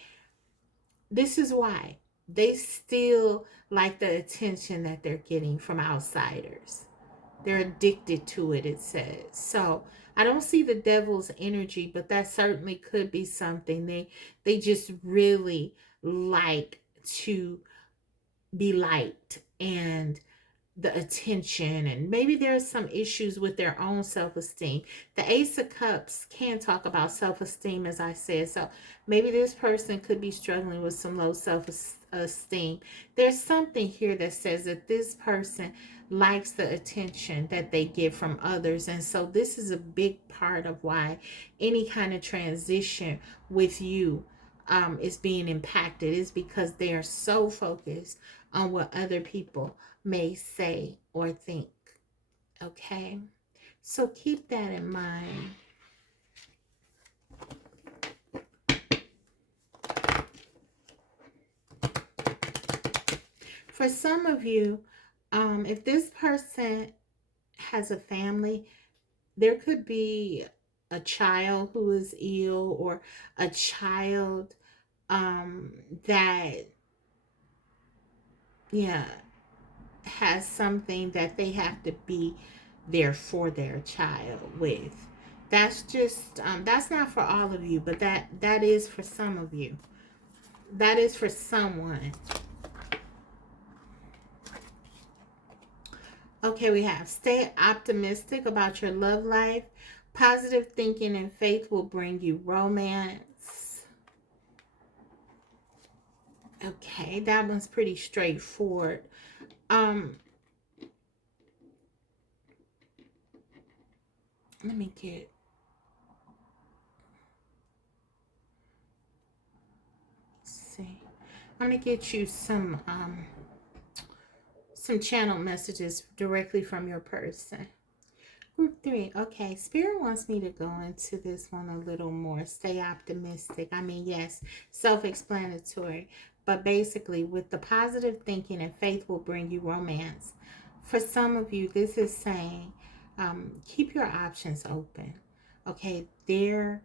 This is why they still like the attention that they're getting from outsiders. They're addicted to it, it says. So I don't see the devil's energy, but that certainly could be something. They just really like to be liked and the attention, and maybe there's some issues with their own self-esteem. The Ace of Cups can talk about self-esteem, as I said, so maybe this person could be struggling with some low self-esteem. There's something here that says that this person likes the attention that they get from others, and so this is a big part of why any kind of transition with you is being impacted, is because they are so focused on what other people may say or think. Okay? So keep that in mind. For some of you, if this person has a family, there could be a child who is ill, or a child that, yeah, has something that they have to be there for their child with. That's just that's not for all of you, but that is for some of you. That is for someone. Okay, we have stay optimistic about your love life. Positive thinking and faith will bring you romance. Okay, that one's pretty straightforward. Let me get I'm going to get you some channel messages directly from your person. Group 3. Okay, Spirit wants me to go into this one a little more. Stay optimistic. I mean, yes, self-explanatory. But basically, with the positive thinking and faith will bring you romance. For some of you, this is saying keep your options open. Okay, there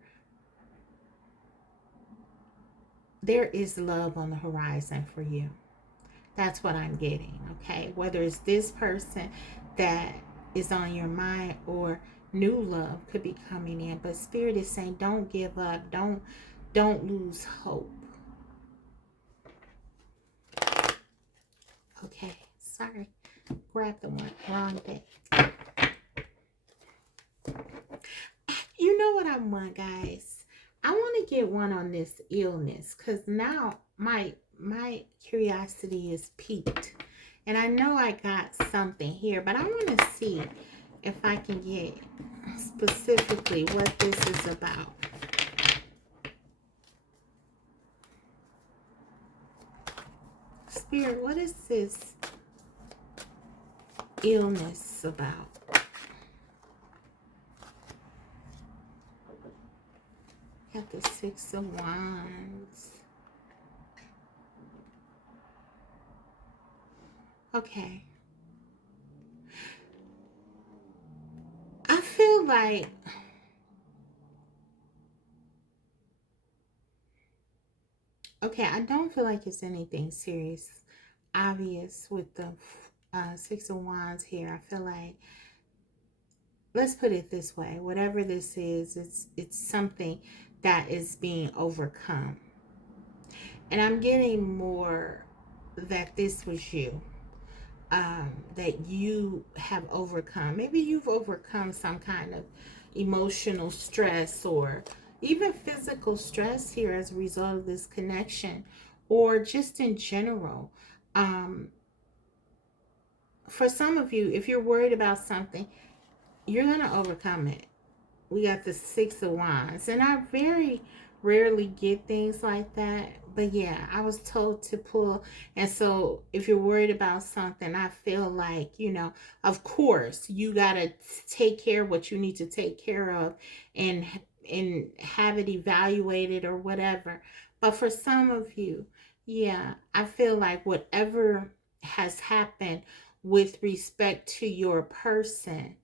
is love on the horizon for you. That's what I'm getting, okay? Whether it's this person that is on your mind or new love could be coming in, but Spirit is saying don't give up. Don't lose hope. Okay, sorry. Grab the one wrong day. You know what I want, guys? I want to get one on this illness because now my curiosity is piqued. And I know I got something here, but I want to see if I can get specifically what this is about. Spirit, what is this illness about? Got the Six of Wands. Okay. I feel like okay, I don't feel like it's anything serious, obvious with the Six of Wands here. I feel like, let's put it this way, whatever this is, it's something that is being overcome. And I'm getting more that this was you. That you have overcome. Maybe you've overcome some kind of emotional stress or even physical stress here as a result of this connection, or just in general. Um, for some of you, if you're worried about something, you're going to overcome it. We got the Six of Wands, and I very rarely get things like that, but yeah, I was told to pull. And so if you're worried about something, I feel like, of course you got to take care of what you need to take care of, and have it evaluated or whatever. But for some of you, yeah, I feel like whatever has happened with respect to your person,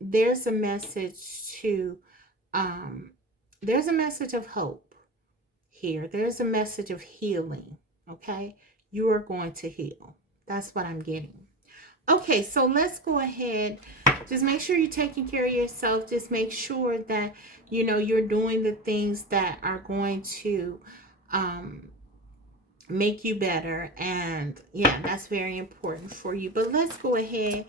there's a message to there's a message of hope here. There's a message of healing. Okay, you are going to heal. That's what I'm getting. Okay, so let's go ahead. Just make sure you're taking care of yourself. Just make sure that you're doing the things that are going to um make you better. And yeah, that's very important for you. But let's go ahead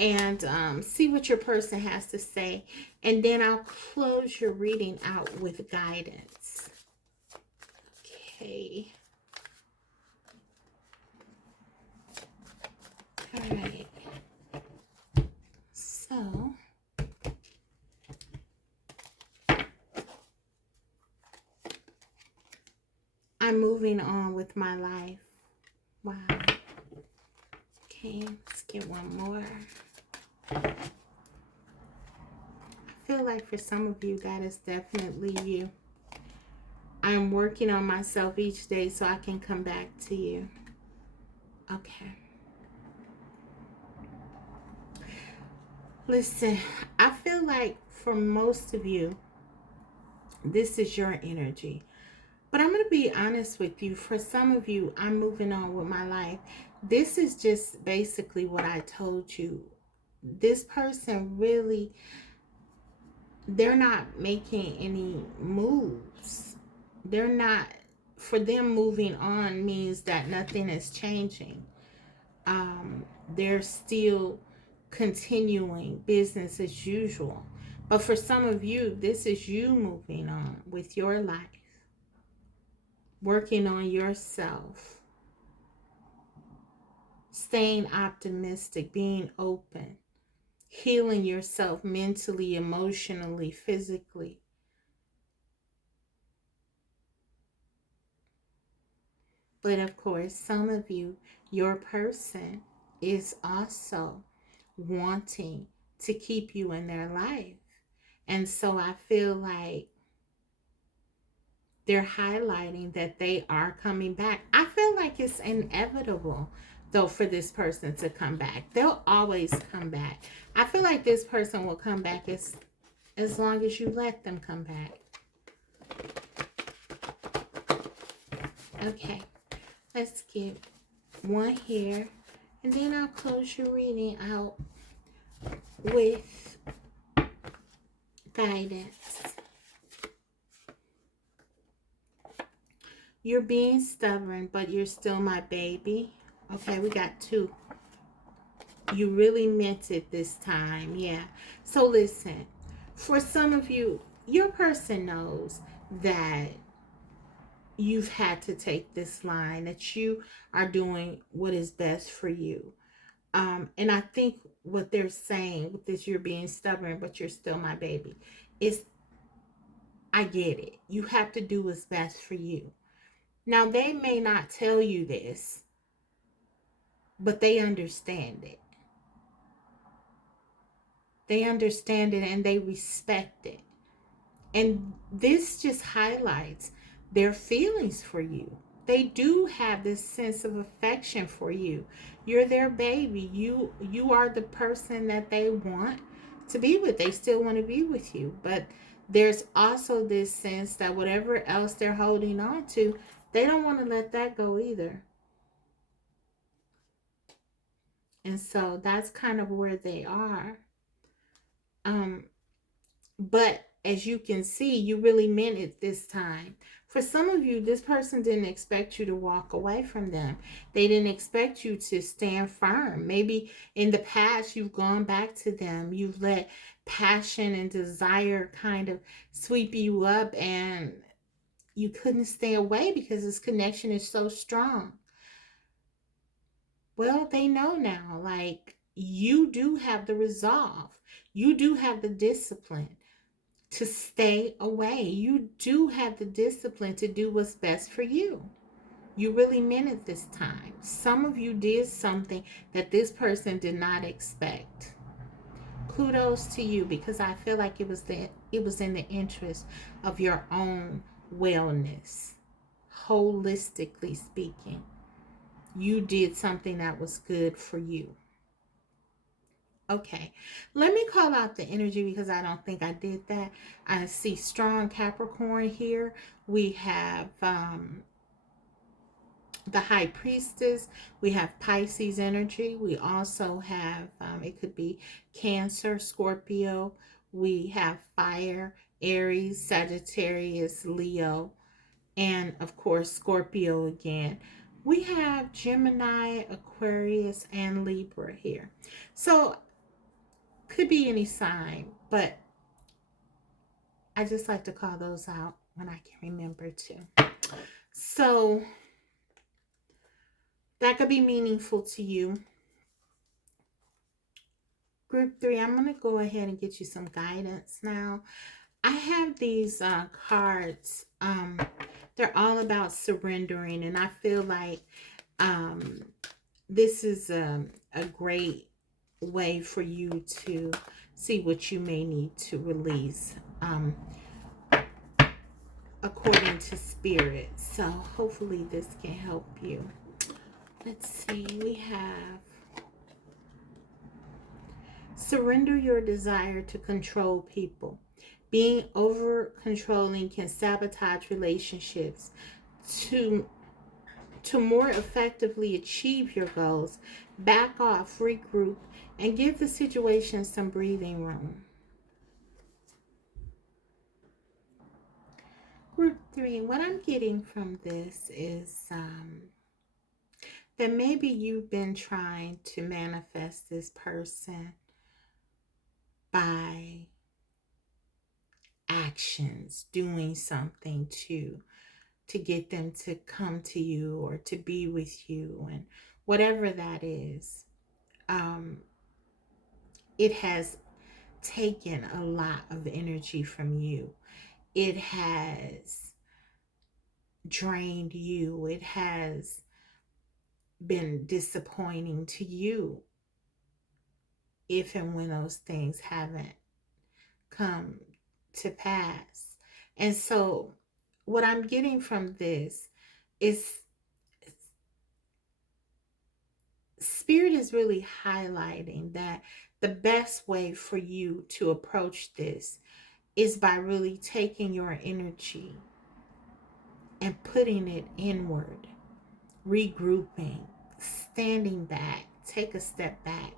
and see what your person has to say, and then I'll close your reading out with guidance. Okay. All right. So I'm moving on with my life. Wow. Okay, let's get one more. I feel like for some of you, that is definitely you. I'm working on myself each day so I can come back to you. Okay. Listen, I feel like for most of you, this is your energy. But I'm going to be honest with you. For some of you, I'm moving on with my life. This is just basically what I told you. This person really, they're not making any moves. They're not, for them moving on means that nothing is changing. They're still continuing business as usual. But for some of you, this is you moving on with your life, working on yourself, staying optimistic, being open, healing yourself mentally, emotionally, physically. But of course, some of you, your person is also wanting to keep you in their life. And so I feel like they're highlighting that they are coming back. I feel like it's inevitable, though, for this person to come back. They'll always come back. I feel like this person will come back as long as you let them come back. Okay, let's get one here, and then I'll close your reading out with guidance. You're being stubborn, but you're still my baby. Okay, we got two. You really meant it this time. Yeah. So listen, for some of you, your person knows that you've had to take this line, that you are doing what is best for you. And I think what they're saying with this, you're being stubborn, but you're still my baby, is I get it. You have to do what's best for you. Now, they may not tell you this, but they understand it. They understand it and they respect it. And this just highlights their feelings for you. They do have this sense of affection for you. You're their baby. You are the person that they want to be with. They still want to be with you. But there's also this sense that whatever else they're holding on to, they don't want to let that go either. And so that's kind of where they are. Um, But as you can see, you really meant it this time. For some of you, this person didn't expect you to walk away from them. They didn't expect you to stand firm. Maybe in the past, you've gone back to them. You've let passion and desire kind of sweep you up, and you couldn't stay away because this connection is so strong. Well, they know now, like, you do have the resolve, you do have the discipline to stay away. You do have the discipline to do what's best for you. You really meant it this time. Some of you did something that this person did not expect. Kudos to you, because I feel like it was in the interest of your own wellness. Holistically speaking, you did something that was good for you. Okay, let me call out the energy because I don't think I did that. I see strong Capricorn here. We have the High Priestess. We have Pisces energy. We also have, it could be Cancer, Scorpio. We have fire, Aries, Sagittarius, Leo, and of course, Scorpio again. We have Gemini, Aquarius, and Libra here. So could be any sign, but I just like to call those out when I can remember to. So that could be meaningful to you. Group 3, I'm going to go ahead and get you some guidance now. I have these cards. They're all about surrendering, and I feel like um, this is a great way for you to see what you may need to release. According to spirit. So hopefully this can help you. Let's see, we have surrender your desire to control people. Being over controlling can sabotage relationships. To more effectively achieve your goals, back off, regroup, and give the situation some breathing room. Group 3, what I'm getting from this is that maybe you've been trying to manifest this person by actions, doing something to get them to come to you or to be with you, and whatever that is. It has taken a lot of energy from you. It has drained you, it has been disappointing to you, if and when those things haven't come to pass. And so, what I'm getting from this is Spirit is really highlighting that the best way for you to approach this is by really taking your energy and putting it inward, regrouping, standing back, take a step back.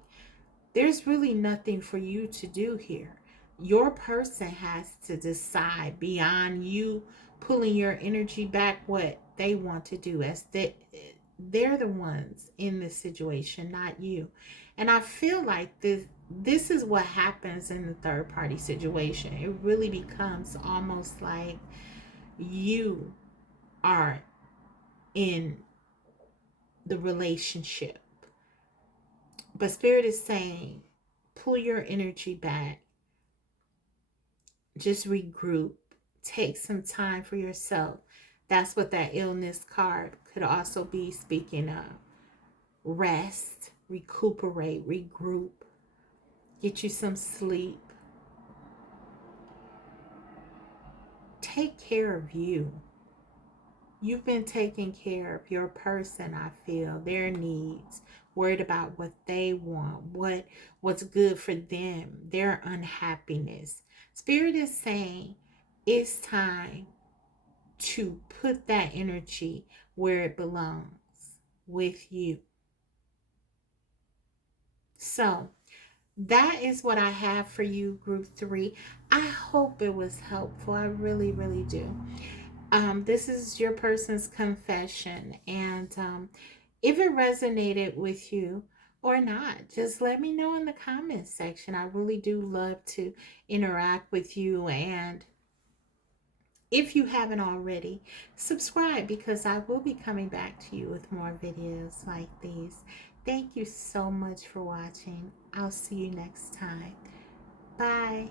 There's really nothing for you to do here. Your person has to decide, beyond you pulling your energy back, what they want to do, as they're the ones in this situation, not you. And I feel like this is what happens in the third party situation. It really becomes almost like you are in the relationship. But Spirit is saying, pull your energy back, just regroup, take some time for yourself. That's what that illness card could also be speaking of. Rest, recuperate, regroup, get you some sleep. Take care of you. You've been taking care of your person, I feel, their needs, worried about what they want, what's good for them, their unhappiness. Spirit is saying it's time to put that energy where it belongs, with you. So, that is what I have for you, group 3. I hope it was helpful. I really, really do. This is your person's confession, and if it resonated with you or not, just let me know in the comments section. I really do love to interact with you, and if you haven't already, subscribe, because I will be coming back to you with more videos like these. Thank you so much for watching. I'll see you next time. Bye.